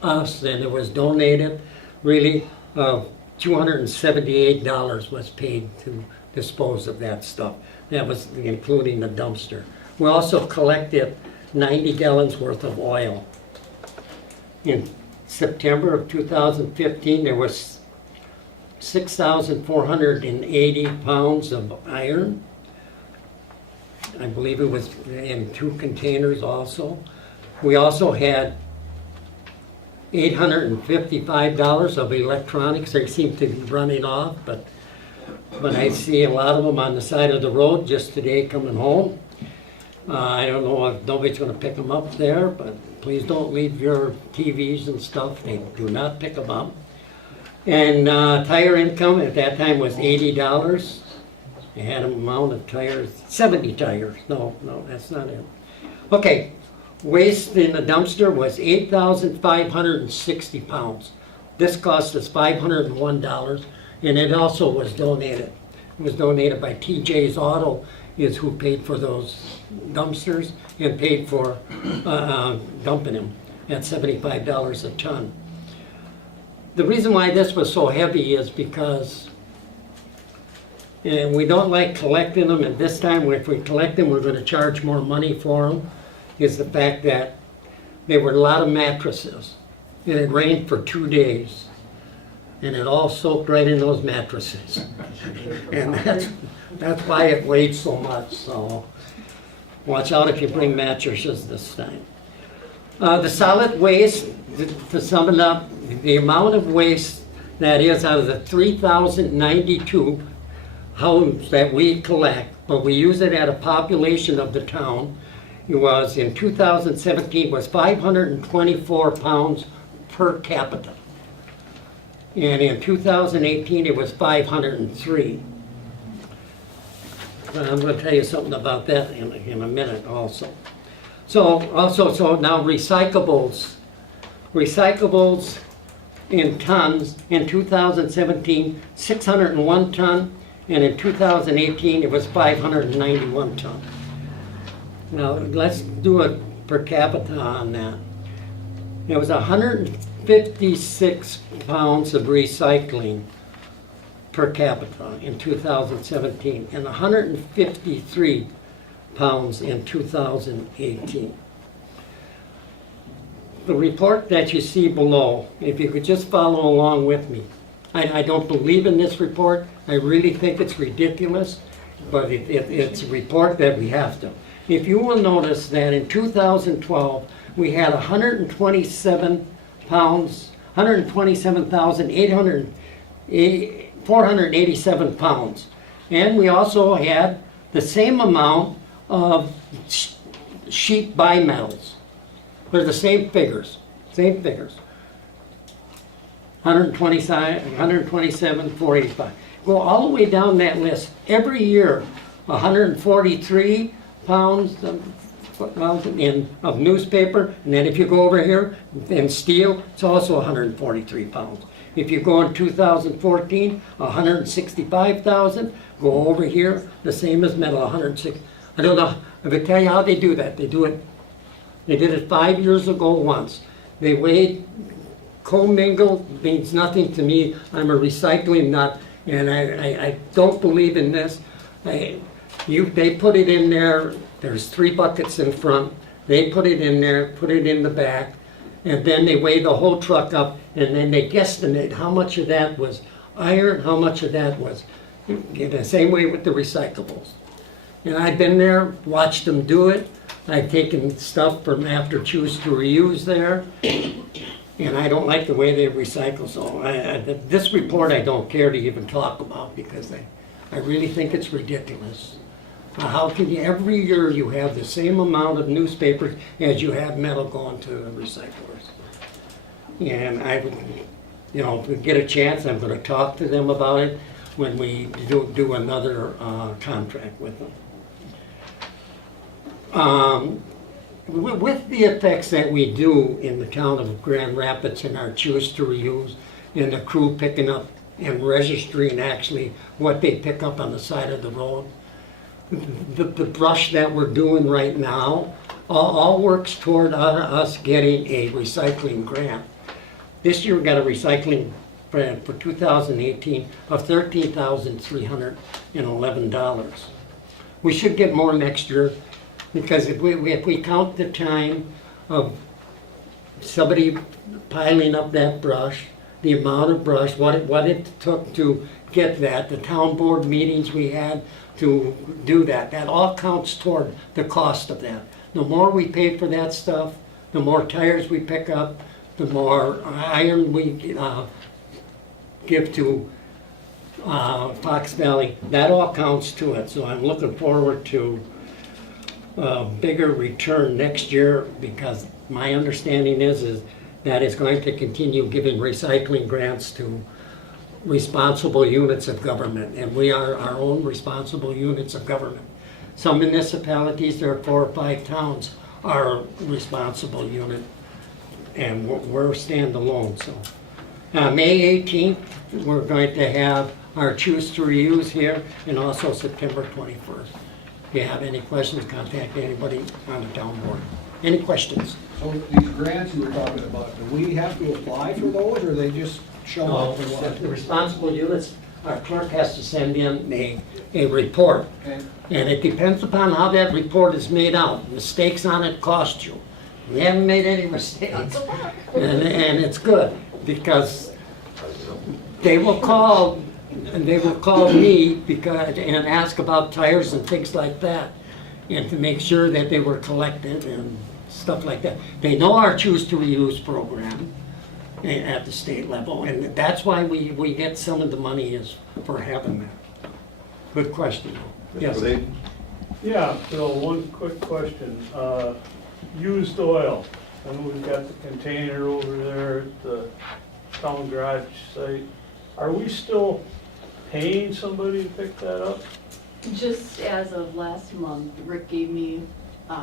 us, and it was donated, really, $278 was paid to dispose of that stuff. That was including the dumpster. We also collected 90 gallons worth of oil. In September of 2015, there was 6,480 pounds of iron. I believe it was in 2 containers also. We also had $855 of electronics. They seem to be running off, but I see a lot of them on the side of the road just today coming home. I don't know if nobody's going to pick them up there, but please don't leave your TVs and stuff. They do not pick them up. And tire income at that time was $80. They had an amount of tires, 70 tires. No, that's not it. Okay. Waste in the dumpster was 8,560 pounds. This cost us $501, and it also was donated. It was donated by TJ's Auto, is who paid for those dumpsters and paid for dumping them at $75 a ton. The reason why this was so heavy is because we don't like collecting them, and this time if we collect them, we're going to charge more money for them. Is the fact that there were a lot of mattresses, and it rained for 2 days, and it all soaked right in those mattresses, and that's why it weighed so much. So watch out if you bring mattresses this time. The solid waste, to sum it up, the amount of waste that is out of the 3,092 homes that we collect, but we use it at a population of the town. It was, in 2017, was 524 pounds per capita. And in 2018, it was 503. I'm going to tell you something about that in a minute also. So now recyclables. Recyclables in tons, in 2017, 601 ton, and in 2018, it was 591 ton. Now, let's do a per capita on that. There was 156 pounds of recycling per capita in 2017 and 153 pounds in 2018. The report that you see below, if you could just follow along with me. I don't believe in this report. I really think it's ridiculous, but it's a report that we have to. If you will notice that in 2012, we had 127,487 pounds. And we also had the same amount of sheet bimetals. They're the same figures, 127,485. Go all the way down that list. Every year, 143 pounds of newspaper, and then if you go over here, in steel, it's also 143 pounds. If you go in 2014, 165,000. Go over here, the same as metal, 106. I don't know, if I tell you how they do that, they do it They did it 5 years ago once. They weighed, commingled means nothing to me. I'm a recycling nut, and I don't believe in this. They put it in there, there's 3 buckets in front. They put it in there, put it in the back, and then they weigh the whole truck up, and then they guesstimate how much of that was iron, how much of that was, the same way with the recyclables. And I've been there, watched them do it. I've taken stuff from after Choose to Reuse there, and I don't like the way they recycle. So this report I don't care to even talk about because I really think it's ridiculous. How can you, every year you have the same amount of newspapers as you have metal going to the recyclers? And I would, if we get a chance, I'm going to talk to them about it when we do another contract with them. With the effects that we do in the town of Grand Rapids in our Choose to Reuse, and the crew picking up and registering actually what they pick up on the side of the road, the brush that we're doing right now all works toward us getting a recycling grant. This year we got a recycling grant for 2018 of $13,311. We should get more next year because if we count the time of somebody piling up that brush, the amount of brush, what it took to get that, the town board meetings we had to do that, that all counts toward the cost of that. The more we pay for that stuff, the more tires we pick up, the more iron we give to Fox Valley, that all counts to it. So I'm looking forward to a bigger return next year because my understanding is that it's going to continue giving recycling grants to responsible units of government, and we are our own responsible units of government. Some municipalities, there are 4 or 5 towns, are a responsible unit, and we're standalone. So May 18th, we're going to have our Choose to Reuse here, and also September 21st. If you have any questions, contact anybody on the town board. Any questions? So these grants you were talking about, do we have to apply for those, or they just show up for what? The responsible units, our clerk has to send in a report. Okay. And it depends upon how that report is made out. Mistakes on it cost you. We haven't made any mistakes. And it's good, because they will call me and ask about tires and things like that, and to make sure that they were collected and stuff like that. They know our Choose to Reuse program at the state level, and that's why we get some of the money is for having that. Good question. Yes. Mr. Lee? Yeah, Bill, one quick question. Used oil. I know we've got the container over there at the town garage site. Are we still paying somebody to pick that up? Just as of last month, Rick gave me,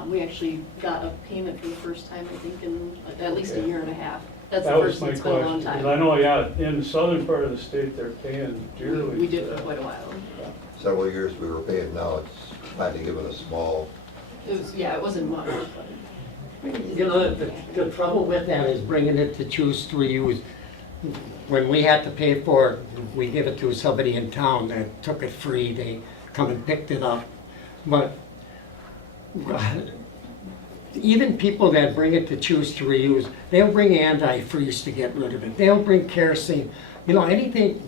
we actually got a payment for the first time, I think, in at least a year and a half. That's the That was first, my it's been a long question. 'Cause time. I know, yeah, in the southern part of the state, they're paying dearly. We did for for that. quite a while. Several years we were paying, now it's finally given a small, It was, yeah, it wasn't much, but. The trouble with that is bringing it to Choose to Reuse. When we had to pay for it, we give it to somebody in town that took it free. They come and picked it up. But even people that bring it to Choose to Reuse, they'll bring antifreeze to get rid of it. They'll bring kerosene. Anything.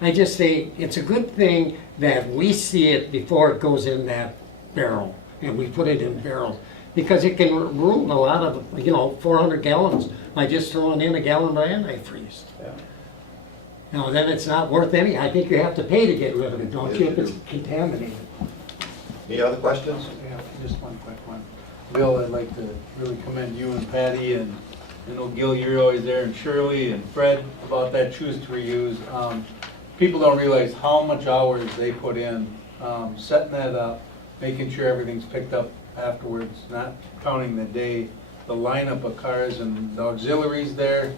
I just say it's a good thing that we see it before it goes in that barrel, and we put it in barrels, because it can ruin a lot of, 400 gallons by just throwing in a gallon of antifreeze. Yeah. Then it's not worth any. I think you have to pay to get rid of it, don't you, if it's contaminated? any other questions? Yeah, just one quick one. Bill, I'd like to really commend you and Patty, and I know Gil, you're always there, and Shirley and Fred about that Choose to Reuse. People don't realize how much hours they put in setting that up, making sure everything's picked up afterwards, not counting the day, the lineup of cars and the auxiliaries there.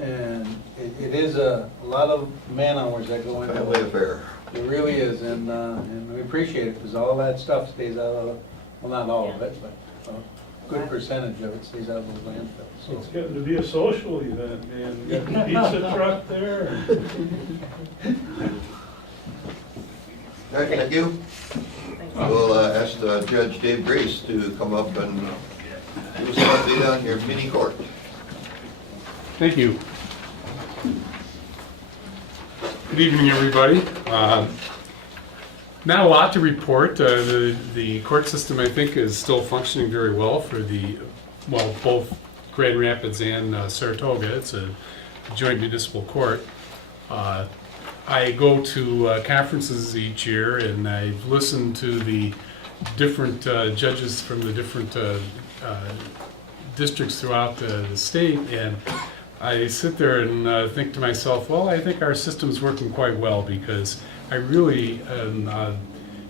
And it is a lot of man hours that go into Family it. affair. It really is, and we appreciate it, because all that stuff stays out of, well, not all of it, but good percentage of it stays out of the landfill, So it's so. getting to be a social event, man. We got the pizza truck there. All right, thank you. We'll ask Judge Dave Grace to come up and give us an update on your mini court. Thank you. Good evening, everybody. Not a lot to report. The court system, I think, is still functioning very well for both Grand Rapids and Saratoga. It's a joint municipal court. I go to conferences each year, and I've listened to the different judges from the different districts throughout the state, and I sit there and think to myself, well, I think our system's working quite well, because I really am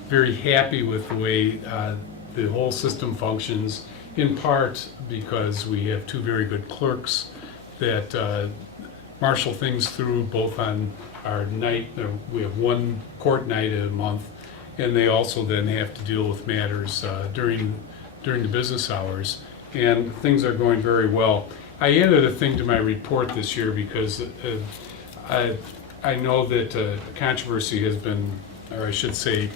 very happy with the way the whole system functions, in part because we have two very good clerks that marshal things through both on our night. We have one court night a month, and they also then have to deal with matters during the business hours, and things are going very well. I added a thing to my report this year because I know that controversy has been, or I should say,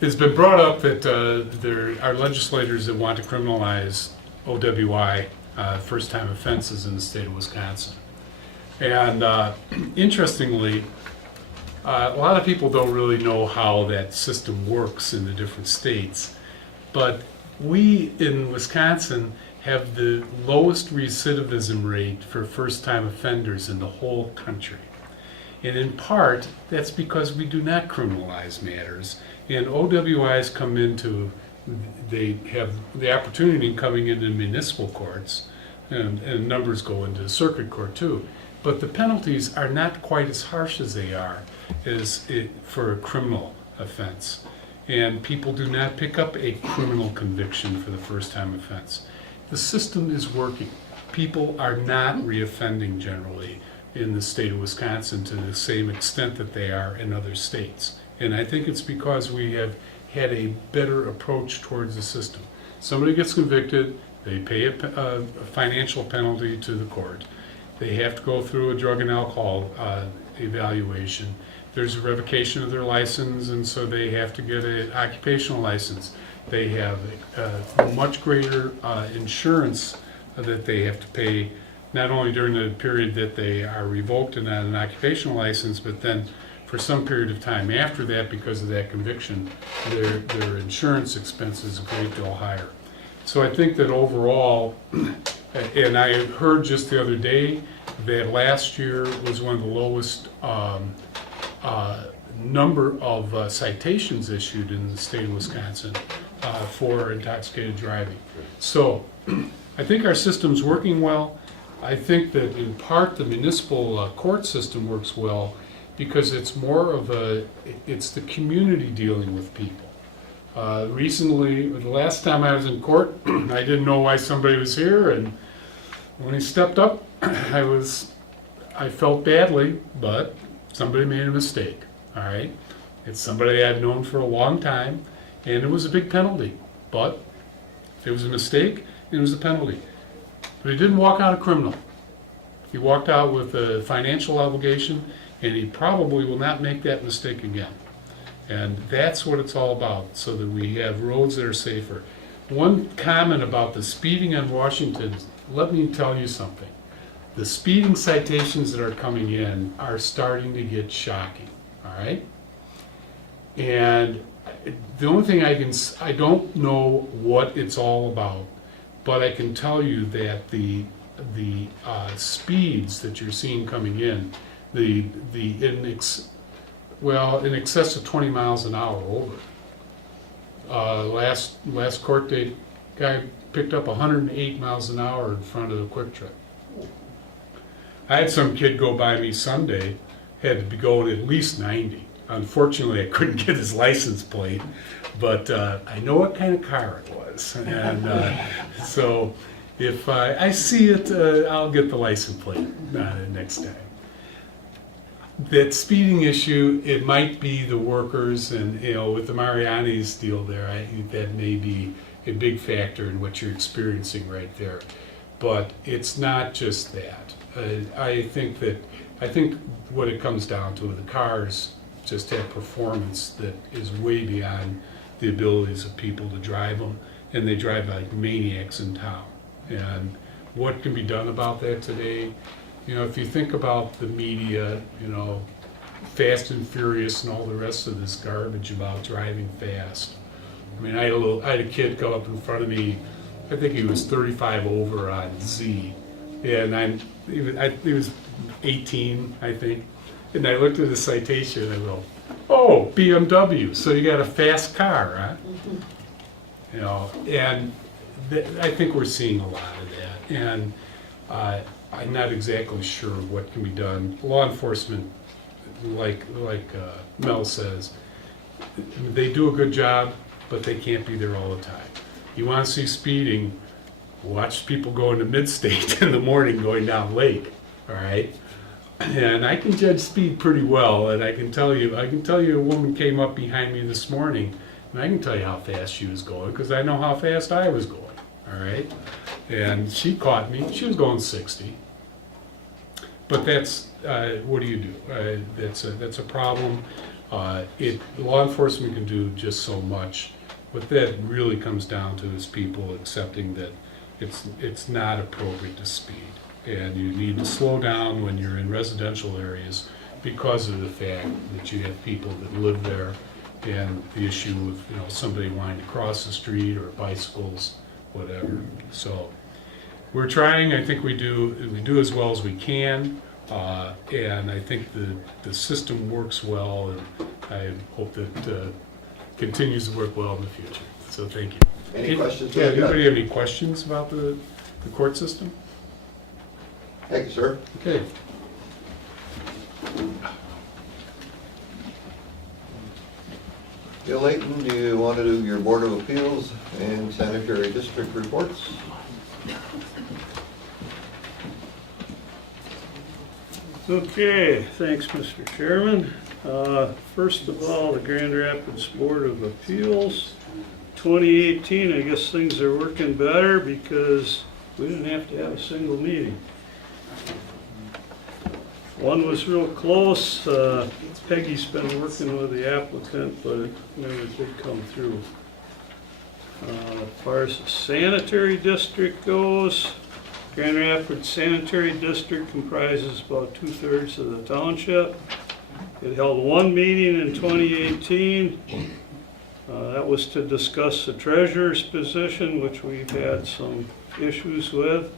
it's been brought up that there are legislators that want to criminalize OWI, first-time offenses in the state of Wisconsin. And interestingly, a lot of people don't really know how that system works in the different states, but we in Wisconsin have the lowest recidivism rate for first-time offenders in the whole country. And in part, that's because we do not criminalize matters. And OWIs come into, they have the opportunity coming into municipal courts, and numbers go into circuit court too. But the penalties are not quite as harsh as they are for a criminal offense. And people do not pick up a criminal conviction for the first-time offense. The system is working. People are not reoffending generally in the state of Wisconsin to the same extent that they are in other states. And I think it's because we have had a better approach towards the system. Somebody gets convicted, they pay a financial penalty to the court. They have to go through a drug and alcohol evaluation. There's a revocation of their license, and so they have to get an occupational license. They have much greater insurance that they have to pay, not only during the period that they are revoked and on an occupational license, but then for some period of time after that, because of that conviction, their insurance expense is a great deal higher. So I think that overall, and I heard just the other day that last year was one of the lowest number of citations issued in the state of Wisconsin for intoxicated driving. So I think our system's working well. I think that in part the municipal court system works well because it's more of it's the community dealing with people. Recently, the last time I was in court, I didn't know why somebody was here, and when he stepped up, I felt badly, but somebody made a mistake, all right? It's somebody I've known for a long time, and it was a big penalty, but it was a mistake, it was a penalty. But he didn't walk out a criminal. He walked out with a financial obligation, and he probably will not make that mistake again. And that's what it's all about, so that we have roads that are safer. One comment about the speeding on Washington, let me tell you something. The speeding citations that are coming in are starting to get shocking, all right? And the only thing I don't know what it's all about, but I can tell you that the speeds that you're seeing coming in, in excess of 20 miles an hour over. Last court date, guy picked up 108 miles an hour in front of the Quick Trip. I had some kid go by me Sunday, had to be going at least 90. Unfortunately, I couldn't get his license plate, but I know what kind of car it was. And so if I see it, I'll get the license plate next time. That speeding issue, it might be the workers, and with the Mariani's deal there, that may be a big factor in what you're experiencing right there. But it's not just that. I think what it comes down to, the cars just have performance that is way beyond the abilities of people to drive them, and they drive like maniacs in town. And what can be done about that today? You know, if you think about the media, you know, Fast and Furious and all the rest of this garbage about driving fast. I mean, I had a kid come up in front of me, I think he was 35 over on Z, and he was 18, I think, and I looked at the citation and I go, oh, BMW, so you got a fast car, huh? You know, and I think we're seeing a lot of that, and I'm not exactly sure what can be done. Law enforcement, like Mel says, they do a good job, but they can't be there all the time. You want to see speeding, watch people go into Mid-State in the morning going down Lake, all right? And I can judge speed pretty well, and I can tell you a woman came up behind me this morning, and I can tell you how fast she was going, because I know how fast I was going, all right? And she caught me, she was going 60. But that's, what do you do? That's a problem. Law enforcement can do just so much. What that really comes down to is people accepting that it's not appropriate to speed. And you need to slow down when you're in residential areas because of the fact that you have people that live there, and the issue of, you know, somebody wanting to cross the street, or bicycles, whatever. So we're trying. I think we do as well as we can, and I think the system works well, and I hope that continues to work well in the future. So thank you. Any questions? Yeah, anybody have any questions about the court system? Thank you, sir. Okay. Bill Layton, do you want to do your Board of Appeals and Sanitary District reports? Okay, thanks, Mr. Chairman. First of all, the Grand Rapids Board of Appeals, 2018, I guess things are working better because we didn't have to have a single meeting. One was real close. Peggy's been working with the applicant, but it never did come through. As far as the sanitary district goes, Grand Rapids Sanitary District comprises about 2/3 of the township. It held one meeting in 2018. That was to discuss the treasurer's position, which we've had some issues with.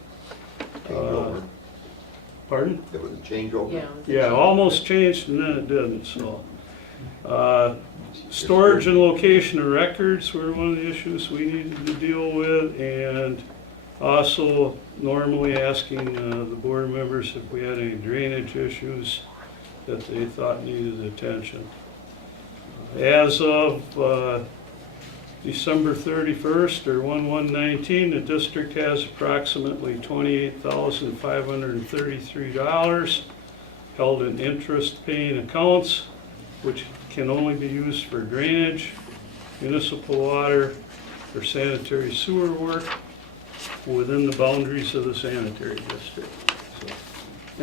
Pardon? There was a changeover? Yeah, almost changed and then it didn't, so. Storage and location of records were one of the issues we needed to deal with, and also normally asking the board members if we had any drainage issues that they thought needed attention. As of December 31st or 1/1/19, the district has approximately $28,533 held in interest-paying accounts, which can only be used for drainage, municipal water, or sanitary sewer work within the boundaries of the sanitary district. So,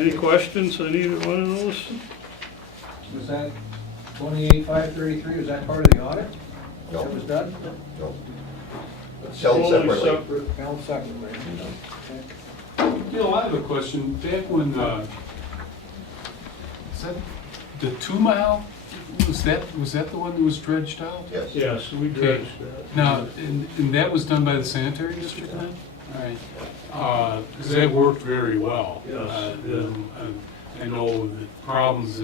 any questions on either one of those? Was that 28,533, was that part of the audit? No. That was done? No. It's held Totally separately. separate. Held separately. You know, I have a question. Back when, is that the 2 mile, was that the one that was dredged out? Yes. Yes, we dredged that. Now, and that was done by the sanitary district then? All right. Because that worked very well. Yes, And I know the problems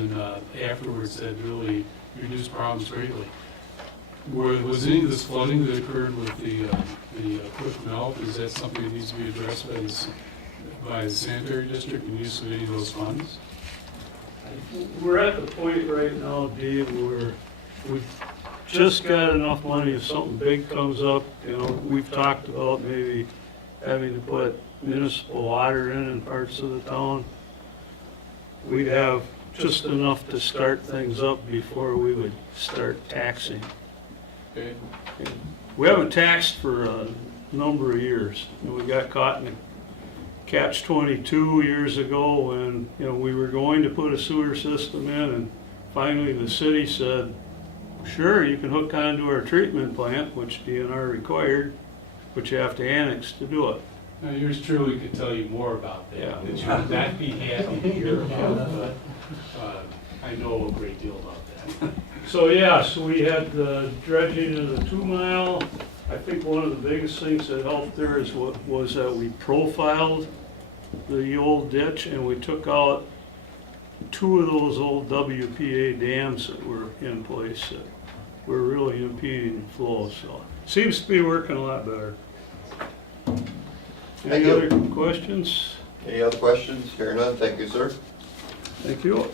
afterwards that really reduced problems greatly. Was any of this flooding that occurred with the Quick Melt, is that something that needs to be addressed by the sanitary district and use of any of those funds? We're at the point right now, Dave, where we've just got enough money if something big comes up. You know, we've talked about maybe having to put municipal water in parts of the town. We'd have just enough to start things up before we would start taxing. Okay. we haven't taxed for a number of years. And we got caught in a catch-22 years ago when, we were going to put a sewer system in, and finally the city said, sure, you can hook onto our treatment plant, which DNR required, but you have to annex to do it. Now, yours truly could tell you more about that. Yeah. Which you would not be happy to hear about, but I know a great deal about that. So we had the dredging of the 2 mile. I think one of the biggest things that helped there was that we profiled the old ditch, and we took out 2 of those old WPA dams that were in place that were really impeding the flow. So seems to be working a lot better. Thank Any you. other questions? Any other questions? Hearing none, thank you, sir. Thank you.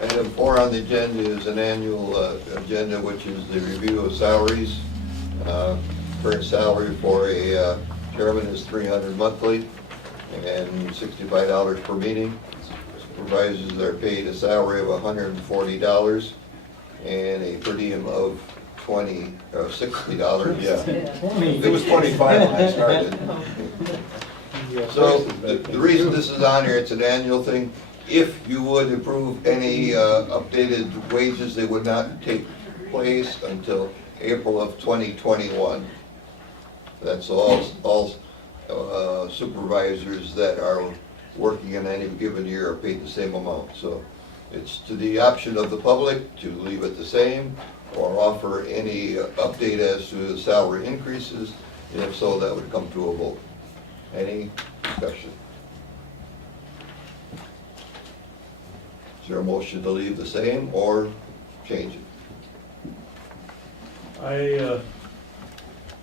Item 4 on the agenda is an annual agenda, which is the review of salaries. Current salary for a chairman is $300 monthly and $65 per meeting. Supervisors are paid a salary of $140 and a per diem of $60. Yeah, it was 25 when I started. So the reason this is on here, it's an annual thing. If you would approve any updated wages, they would not take place until April of 2021. That's all supervisors that are working in any given year are paid the same amount. So it's to the option of the public to leave it the same or offer any update as to the salary increases. And if so, that would come to a vote. Any discussion? Is there a motion to leave the same or change it? I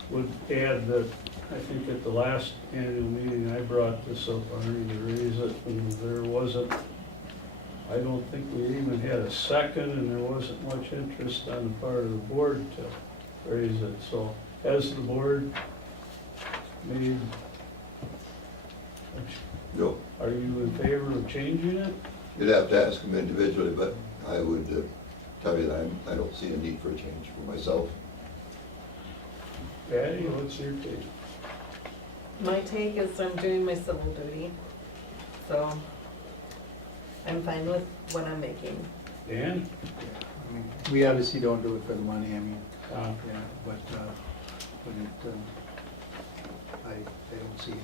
would add that I think at the last annual meeting, I brought this up, I need to raise it, and there wasn't, I don't think we even had a second, and there wasn't much interest on the part of the board to raise it. So has the board made, No. are you in favor of changing it? You'd have to ask them individually, but I would tell you that I don't see a need for a change for myself. Patty, what's your take? My take is I'm doing my civil duty, so I'm fine with what I'm making. Dan? I mean, we obviously don't do it for the money, I mean, Uh, yeah, but it, I don't see it.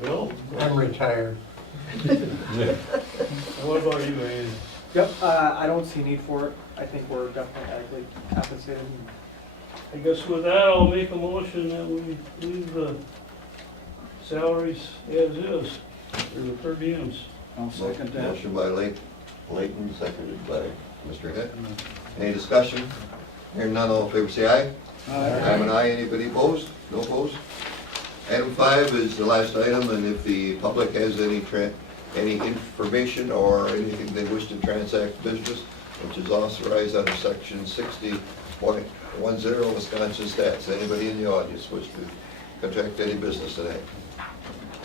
Bill? I'm retired. What about you, Andy? Yep, I don't see a need for it. I think we're definitely adequately compensated. And I guess with that, I'll make a motion that we leave the salaries as is, or the per diems. I'll second that. Motion by Layton, seconded by Mr. Hitt. Any discussion? Hearing none, all in favor say aye. Aye. I'm an aye. Anybody opposed? No opposed? Item 5 is the last item, and if the public has any information or anything they wish to transact business, which is authorized under section 60.10 Wisconsin Stats. Anybody in the audience wish to contract any business today?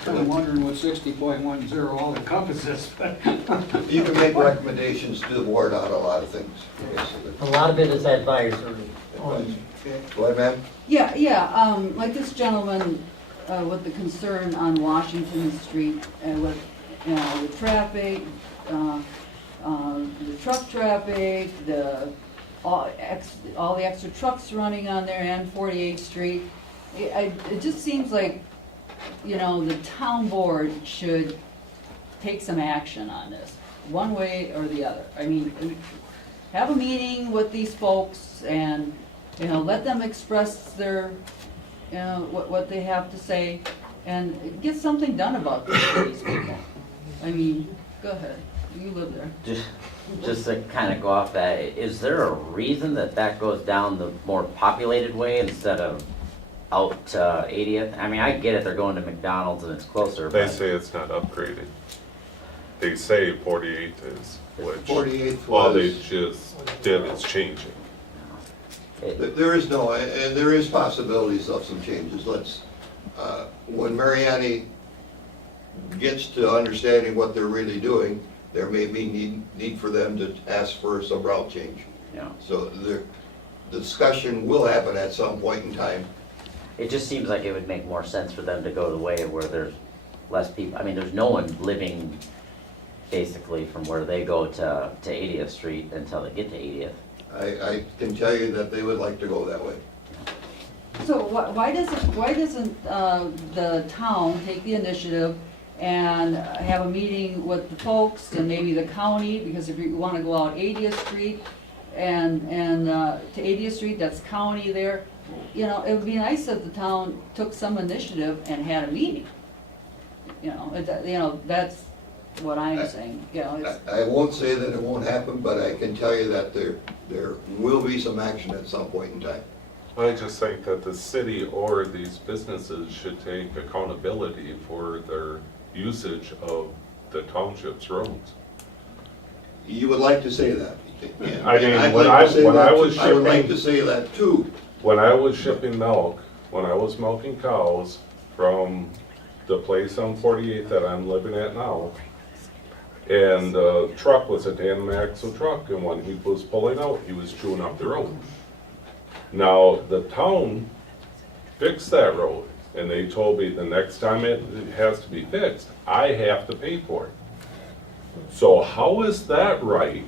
I'm wondering what 60.10 all encompasses. You can make recommendations to the board on a lot of things. basically. A lot of it is advisory. Go ahead, ma'am. Yeah, like this gentleman with the concern on Washington Street with, the traffic, the truck traffic, all the extra trucks running on there and 48th Street. It just seems like, the town board should take some action on this, one way or the other. I mean, have a meeting with these folks and, let them express their, what they have to say and get something done about this for these people. I mean, go ahead, you live there. Just to kind of go off that, is there a reason that goes down the more populated way instead of out to 80th? I mean, I get it, they're going to McDonald's and it's closer, They but say it's not upgraded. They say 48th is, which 48th all they was, just did is changing. there is no, and there is possibilities of some changes. When Mariani gets to understanding what they're really doing, there may be need for them to ask for some route change. Yeah. So the discussion will happen at some point in time. It just seems like it would make more sense for them to go the way where there's less people. I mean, there's no one living basically from where they go to 80th Street until they get to 80th. I can tell you that they would like to go that way. So why doesn't the town take the initiative and have a meeting with the folks and maybe the county, because if you wanna go out 80th Street and to 80th Street, that's county there. You know, it would be nice if the town took some initiative and had a meeting. You know, that's what I'm saying, you know, it's. I won't say that it won't happen, but I can tell you that there will be some action at some point in time. I just think that the city or these businesses should take accountability for their usage of the township's roads. You would like to say that. Yeah. I mean, And I'd when like to say when that I too. was I would like shipping- to say that too. When I was shipping milk, when I was milking cows from the place on 48th that I'm living at now, and the truck was a Dan Maxo truck, and when he was pulling out, he was chewing up the road. Now, the town fixed that road, and they told me the next time it has to be fixed, I have to pay for it. So how is that right?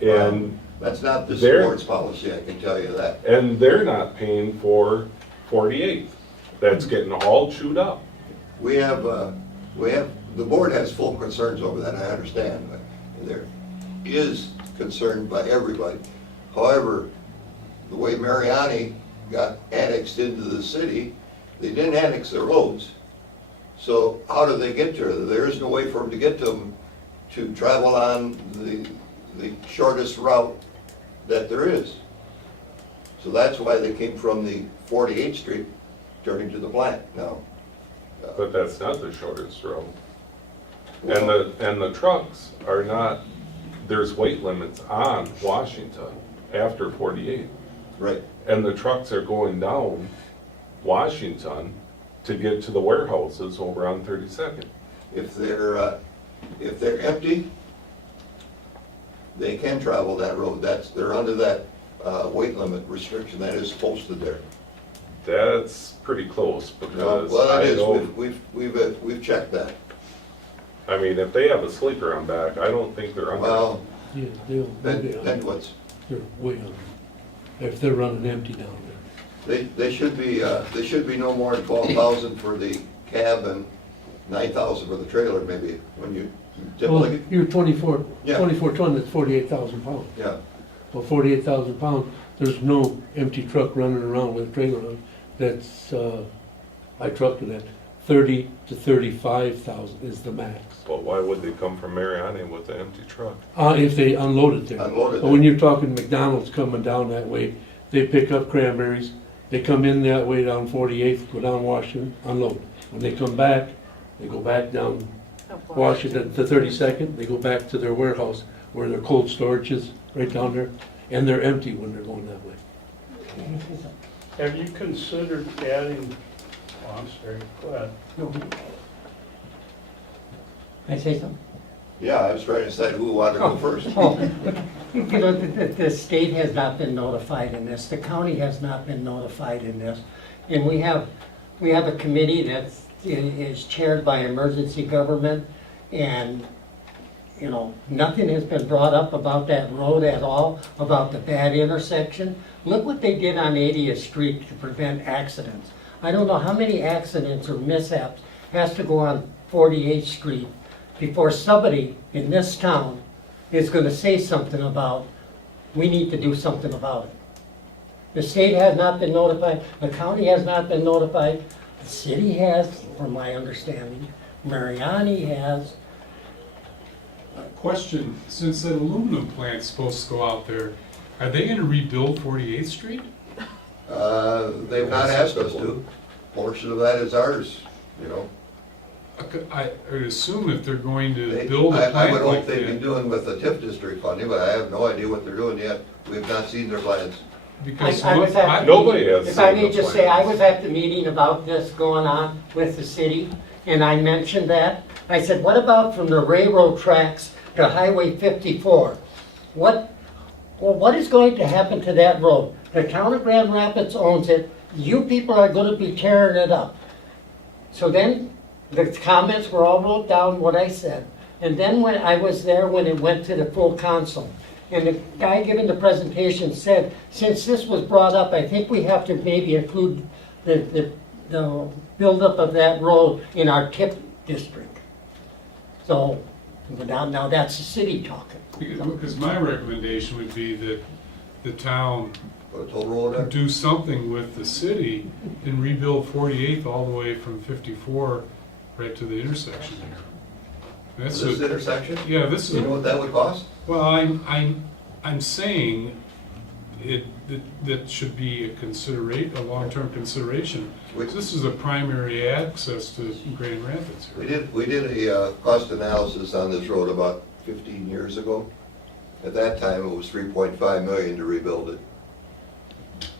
And That's not the There- sports policy, I can tell you that. and they're not paying for 48th. That's getting all chewed up. We have, the board has full concerns over that, I understand, but there is concern by everybody. However, the way Mariani got annexed into the city, they didn't annex the roads. So how do they get there? There is no way for them to get to them to travel on the shortest route that there is. So that's why they came from the 48th Street, turning to the plant now. But that's not the shortest road. And the trucks are not, there's weight limits on Washington after 48. Right. And the trucks are going down Washington to get to the warehouses over on 32nd. If they're empty, they can travel that road. They're under that weight limit restriction that is posted there. That's pretty close because Well, I it is, don't, we've checked that. I mean, if they have a sleeper on back, I don't think they're under. Well, Yeah, they'll be on. then what's, They're way on. If they're running empty down there. they should be no more than 12,000 for the cab and 9,000 for the trailer maybe, when you Well, typically, you're 24 Yeah. ton, that's 48,000 pounds. yeah. Well, 48,000 pounds, there's no empty truck running around with a trailer on it. That's, I trucked it at 30 to 35,000 is the max. But why would they come from Mariani with an empty truck? If they unload it there. Unload it But when there. you're talking McDonald's coming down that way, they pick up cranberries, they come in that way down 48th, go down Washington, unload. When they come back, they go back down Washington to 32nd, they go back to their warehouse where their cold storage is, right down there, and they're empty when they're going that way. Have you considered adding, oh, I'm sorry, go ahead. Can I say something? Yeah, I was trying to decide who wanted to go first. Oh, you know, the state has not been notified in this, the county has not been notified in this. And we have a committee that is chaired by emergency government, and, you know, nothing has been brought up about that road at all, about the bad intersection. Look what they did on 80th Street to prevent accidents. I don't know how many accidents or mishaps has to go on 48th Street before somebody in this town is gonna say something about, we need to do something about it. The state has not been notified, the county has not been notified, the city has, from my understanding, Mariani has. Question, since that aluminum plant's supposed to go out there, are they gonna rebuild 48th Street? They've not asked us to. Portion of that is ours, you know. I would assume if they're going to They- build a I would plant hope like they'd be that, doing with the TIF district funding, but I have no idea what they're doing yet. We've not seen their plans. because I was at the Nobody meeting- has If I seen may the just say, I plans. was at the meeting about this going on with the city, and I mentioned that. I said, what about from the railroad tracks to Highway 54? What Well, what is going to happen to that road? The town of Grand Rapids owns it, you people are gonna be tearing it up. So then, the comments were all wrote down, what I said. And then when I was there, when it went to the full council, and the guy giving the presentation said, since this was brought up, I think we have to maybe include the buildup of that road in our TIP district. So, now that's the city talking. Because my recommendation would be that the town Put a toll road in. do something with the city and rebuild 48th all the way from 54 right to the intersection here. That's This what- intersection? Yeah, this is. You know what that would cost? Well, I'm saying that should be a long-term consideration. This is a primary access to Grand Rapids here. We did a cost analysis on this road about 15 years ago. At that time, it was 3.5 million to rebuild it.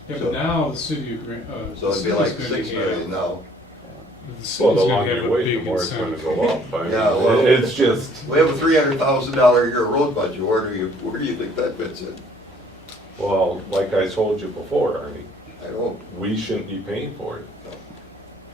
Yeah, So- but now the city of So it'd be like 6 million now. The Well, city's the gonna longer have you a wait, the big more it's gonna incentive. go up. I mean, Yeah, well- it's just, We have a $300,000 a year road budget. Where do you think that fits in? well, like I told you before, Arnie, I don't, we shouldn't be paying for it.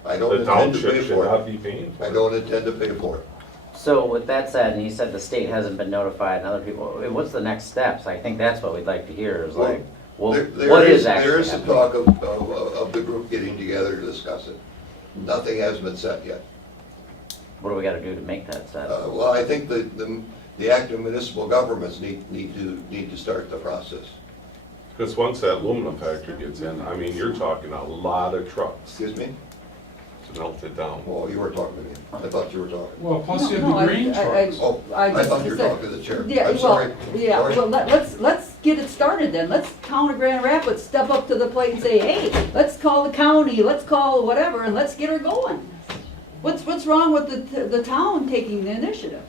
I don't The intend to township pay should for not it. be paying for I it. don't intend to pay for it. So with that said, and you said the state hasn't been notified and other people, what's the next steps? I think that's what we'd like to hear is like, well, There what is there actually is some happening? talk of the group getting together to discuss it. Nothing has been set yet. What do we gotta do to make that set? Well, I think the active municipal governments need to start the process. Because once that aluminum factory gets in, I mean, you're talking a lot of trucks Excuse me? to melt it down. Well, you were talking to me. I thought you were talking. Well, plus you No, have the I- grain I- trucks. Oh, I I just thought you were said- talking to the chair. Yeah, I'm sorry. well, yeah, Sorry. well, let's get it started then. Let's town of Grand Rapids step up to the plate and say, hey, let's call the county, let's call whatever, and let's get her going. What's wrong with the town taking the initiative?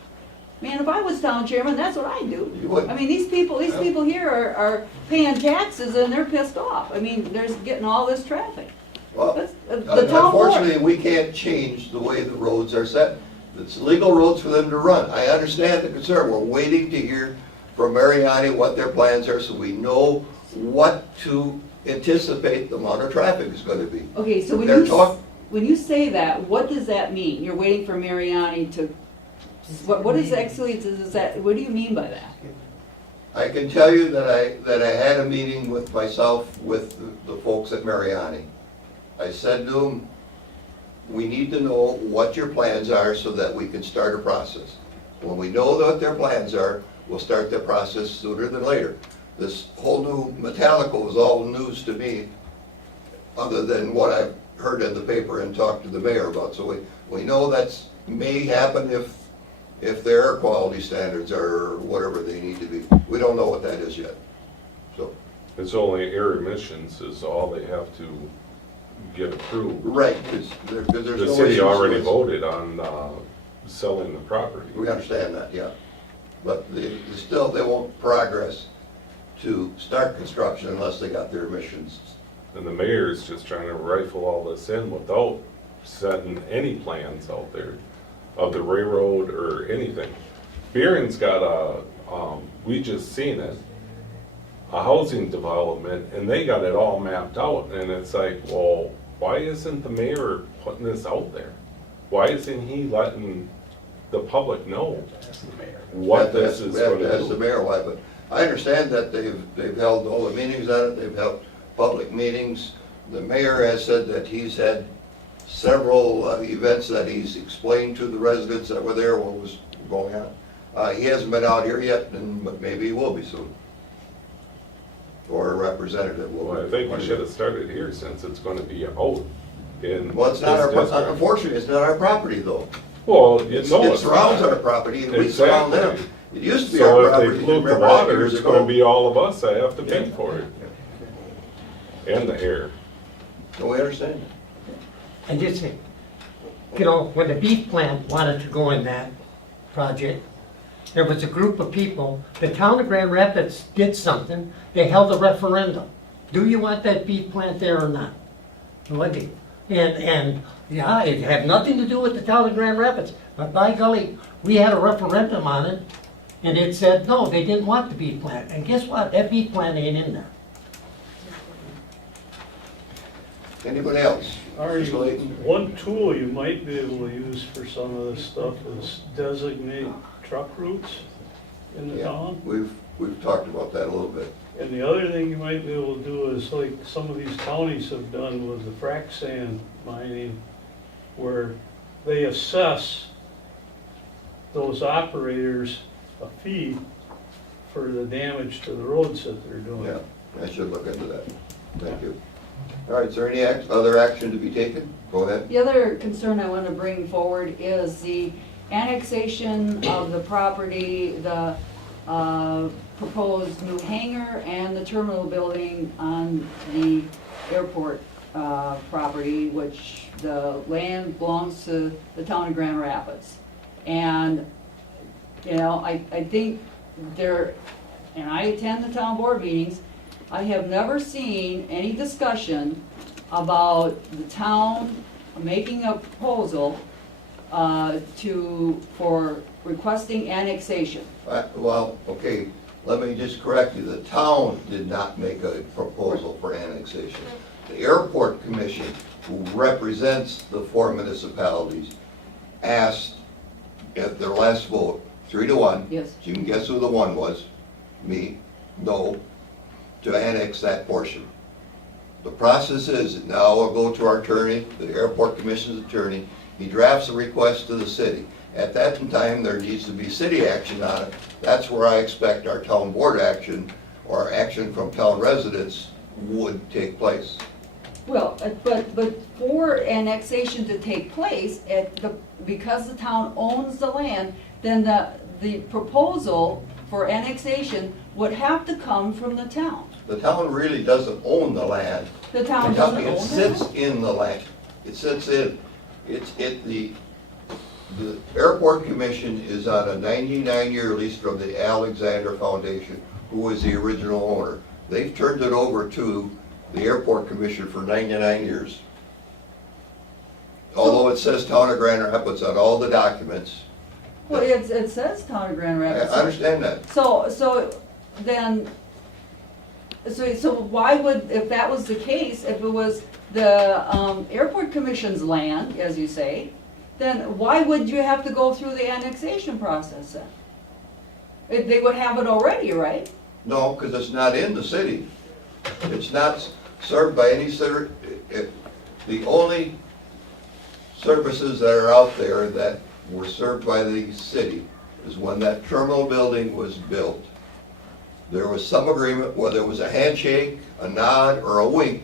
Man, if I was town chairman, that's what I'd do. You would. I mean, these people here are paying taxes and they're pissed off. I mean, there's getting all this traffic. Well, The town board. unfortunately, we can't change the way the roads are set. It's legal roads for them to run. I understand the concern. We're waiting to hear from Mariani what their plans are so we know what to anticipate the amount of traffic is going to be. Okay, so when you say that, what does that mean? You're waiting for Mariani to, what is actually, is that, what do you mean by that? I can tell you that I had a meeting with myself, with the folks at Mariani. I said to them, we need to know what your plans are so that we can start a process. When we know what their plans are, we'll start the process sooner than later. This whole new Metallica was all news to me, other than what I've heard in the paper and talked to the mayor about. So we know that's may happen if their air quality standards are whatever they need to be. We don't know what that is yet. So, It's only air emissions is all they have to get approved. right, because there's The no city issues already with- voted on selling the property. We understand that, yeah. But still, they won't progress to start construction unless they got their emissions. And the mayor's just trying to rifle all this in without setting any plans out there of the railroad or anything. Beerin's got we just seen it, a housing development, and they got it all mapped out, and it's like, well, why isn't the mayor putting this out there? Why isn't he letting the public know what this is We have going to to ask the do? mayor why, but I understand that they've held all the meetings on it, they've held public meetings. The mayor has said that he's had several events that he's explained to the residents that were there what was going on. He hasn't been out here yet, but maybe he will be soon. Or a representative will. Well, I think we should have started here since it's going to be out in. Well, it's not this our, district. unfortunately, it's not our property though. Well, It it's surrounds not. our property and we surround them. Exactly. It used to be So our if property. they you pollute the remember that water, years it's ago. gonna be all of us that have to pay Yeah. for it. And the air. So we understand. And just, when the beef plant wanted to go in that project, there was a group of people, the town of Grand Rapids did something, they held a referendum. Do you want that beef plant there or not? What do you? And, yeah, it had nothing to do with the town of Grand Rapids, but by golly, we had a referendum on it, And it said, no, they didn't want the beef plant. And guess what? That beef plant ain't in there. Anybody else? Artie, Mr. Layton? one tool you might be able to use for some of this stuff is designate truck routes in the Yeah, town. we've talked about that a little bit. And the other thing you might be able to do is like some of these counties have done with the frac sand mining, where they assess those operators a fee for the damage to the roads that they're doing. Yeah, I should look into that. Thank you. All right, is there any other action to be taken? Go ahead. The other concern I want to bring forward is the annexation of the property, the proposed new hangar and the terminal building on the airport property, which the land belongs to the town of Grand Rapids. And, you know, I think there, and I attend the town board meetings, I have never seen any discussion about the town making a proposal for requesting annexation. Well, okay, let me just correct you. The town did not make a proposal for annexation. The airport commission, who represents the 4 municipalities, asked at their last vote, 3-1. Yes. You can guess who the one was? Me. No. To annex that portion. The process is, now I'll go to our attorney, the airport commission's attorney. He drafts a request to the city. At that time, there needs to be city action on it. That's where I expect our town board action or action from town residents would take place. Well, but for annexation to take place, because the town owns the land, then the proposal for annexation would have to come from the town. The town really doesn't own the land. The town doesn't own It the sits land? in the land. It sits in, the airport commission is on a 99-year lease from the Alexander Foundation, who was the original owner. They've turned it over to the airport commission for 99 years. Although it says town of Grand Rapids on all the documents. Well, it says town of Grand I Rapids. understand that. So why would, if that was the case, if it was the airport commission's land, as you say, then why would you have to go through the annexation process then? They would have it already, right? No, because it's not in the city. It's not served by any the only services that are out there that were served by the city is when that terminal building was built. There was some agreement, whether it was a handshake, a nod, or a wink,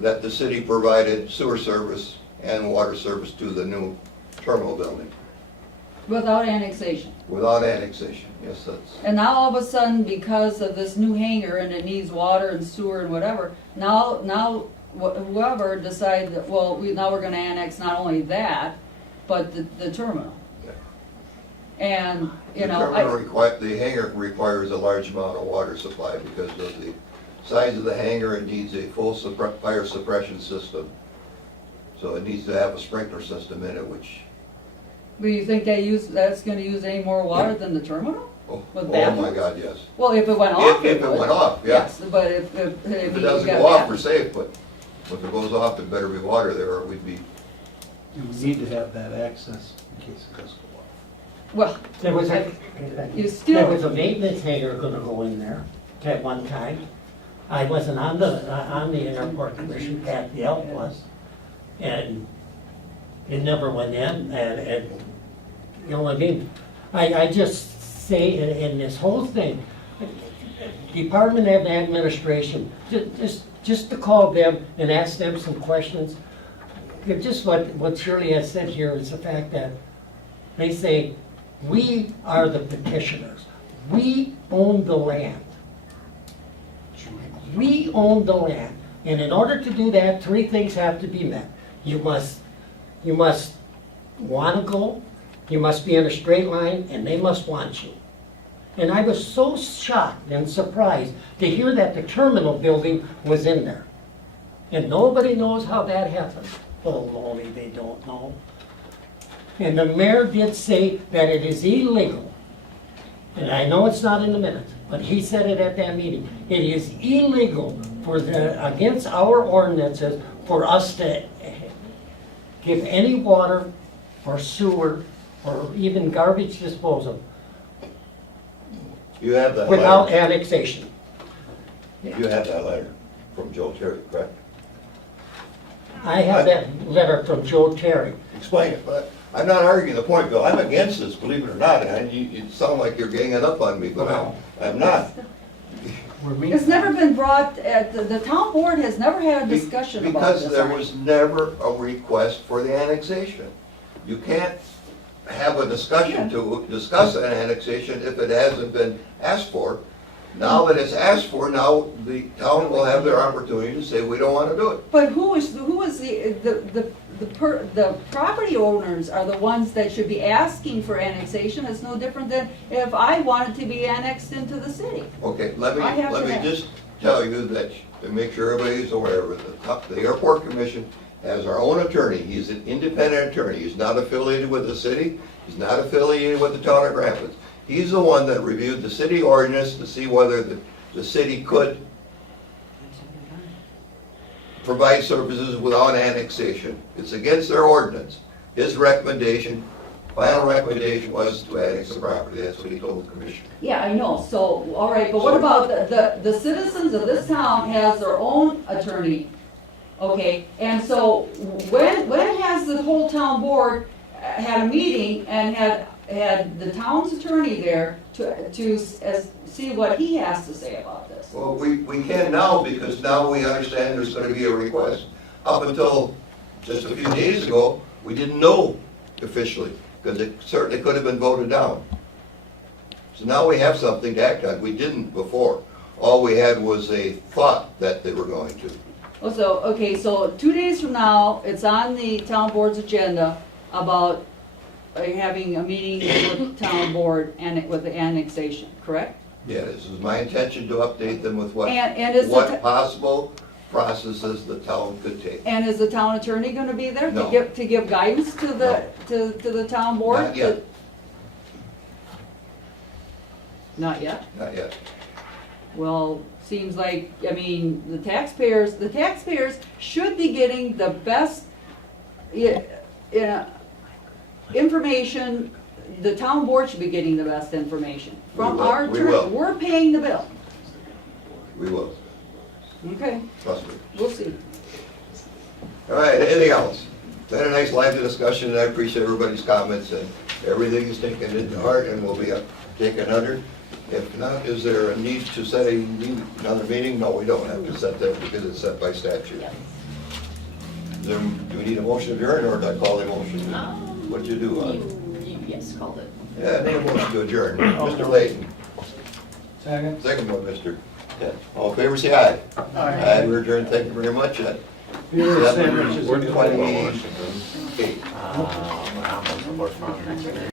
that the city provided sewer service and water service to the new terminal building Without annexation. without annexation. Yes, that's, And now all of a sudden, because of this new hangar and it needs water and sewer and whatever, now whoever decides that, well, now we're gonna annex not only that, but the terminal. And, you know, the hangar requires a large amount of water supply because of the size of the hangar. It needs a full fire suppression system. So it needs to have a sprinkler system in it, which, do you think that's gonna use any more water than the terminal? oh With my bathrooms? God, yes. Well, if it went off. If it went off, yeah. Yes, but if If it you doesn't got go off, we're bathrooms. safe, but if it goes off, it better be water there or we'd be, We need to have that access in case it does go off. Well, There was a, you there was still, a maintenance hangar gonna go in there at one time. I wasn't on the airport commission, Pat Yelp was. And it never went in, and, you know what I mean? I just say in this whole thing, Department of Administration, just to call them and ask them some questions. Just what Shirley has said here is the fact that they say, we are the petitioners. We own the land. We own the land. And in order to do that, 3 things have to be met. You must want to go, you must be in a straight line, and they must want you. And I was so shocked and surprised to hear that the terminal building was in there. And nobody knows how that happened. Oh, only they don't know. And the mayor did say that it is illegal and I know it's not in the minutes, but he said it at that meeting. It is illegal against our ordinances for us to give any water or sewer or even garbage disposal You have that without letter, annexation. you have that letter from Joe Terry, correct? I have that letter from Joe Terry. Explain it, but I'm not arguing the point, Bill. I'm against this, believe it or not, and you sound like you're ganging up on me, but I'm not. It's never been brought, the town board has never had a discussion about this. Because there was never a request for the annexation. You can't have a discussion to discuss an annexation if it hasn't been asked for. Now that it's asked for, now the town will have their opportunity to say, we don't want to do it. But who is the property owners are the ones that should be asking for annexation. It's no different than if I wanted to be annexed into the city. Okay, let I have to me have- just tell you that, to make sure everybody's aware of it, the airport commission has our own attorney. He's an independent attorney. He's not affiliated with the city. He's not affiliated with the town of Grand Rapids. He's the one that reviewed the city ordinance to see whether the city could provide services without annexation. It's against their ordinance. His recommendation, final recommendation was to annex the property. That's what he told the commission. Yeah, I know, so, all right, but what about the citizens of this town has their own attorney? Okay, and so when has the whole town board had a meeting and had the town's attorney there to see what he has to say about this? Well, we can now because now we understand there's going to be a request. Up until just a few days ago, we didn't know officially because it certainly could have been voted down. So now we have something to act on. We didn't before. All we had was a thought that they were going to. Oh, so, okay, so 2 days from now, it's on the town board's agenda about having a meeting with the town board and with the annexation, correct? Yeah, this is my intention to update them with And is the what possible processes the town could take. And is the town attorney gonna be there No. to give guidance to the town board? Not yet, Not yet? not yet. Well, seems like, I mean, the taxpayers should be getting the best, information, the town board should be getting the best information from We will, our we attorney. will. We're paying the bill. We will, Okay, trust me. we'll see. All right, anything else? Been a nice lively discussion, and I appreciate everybody's comments, and everything is taken into heart and will be taken under. If not, is there a need to set another meeting? No, we don't have to set that because it's set by statute. Do we need a motion to adjourn, or did I call the motion? What'd you do? Yes, called it. Yeah, I need a motion to adjourn. Mr. Layton, Second? second one, Mr. Ted. All in favor, say aye. Aye. We're adjourned, thank you very much. At Your sandwiches. 7:28.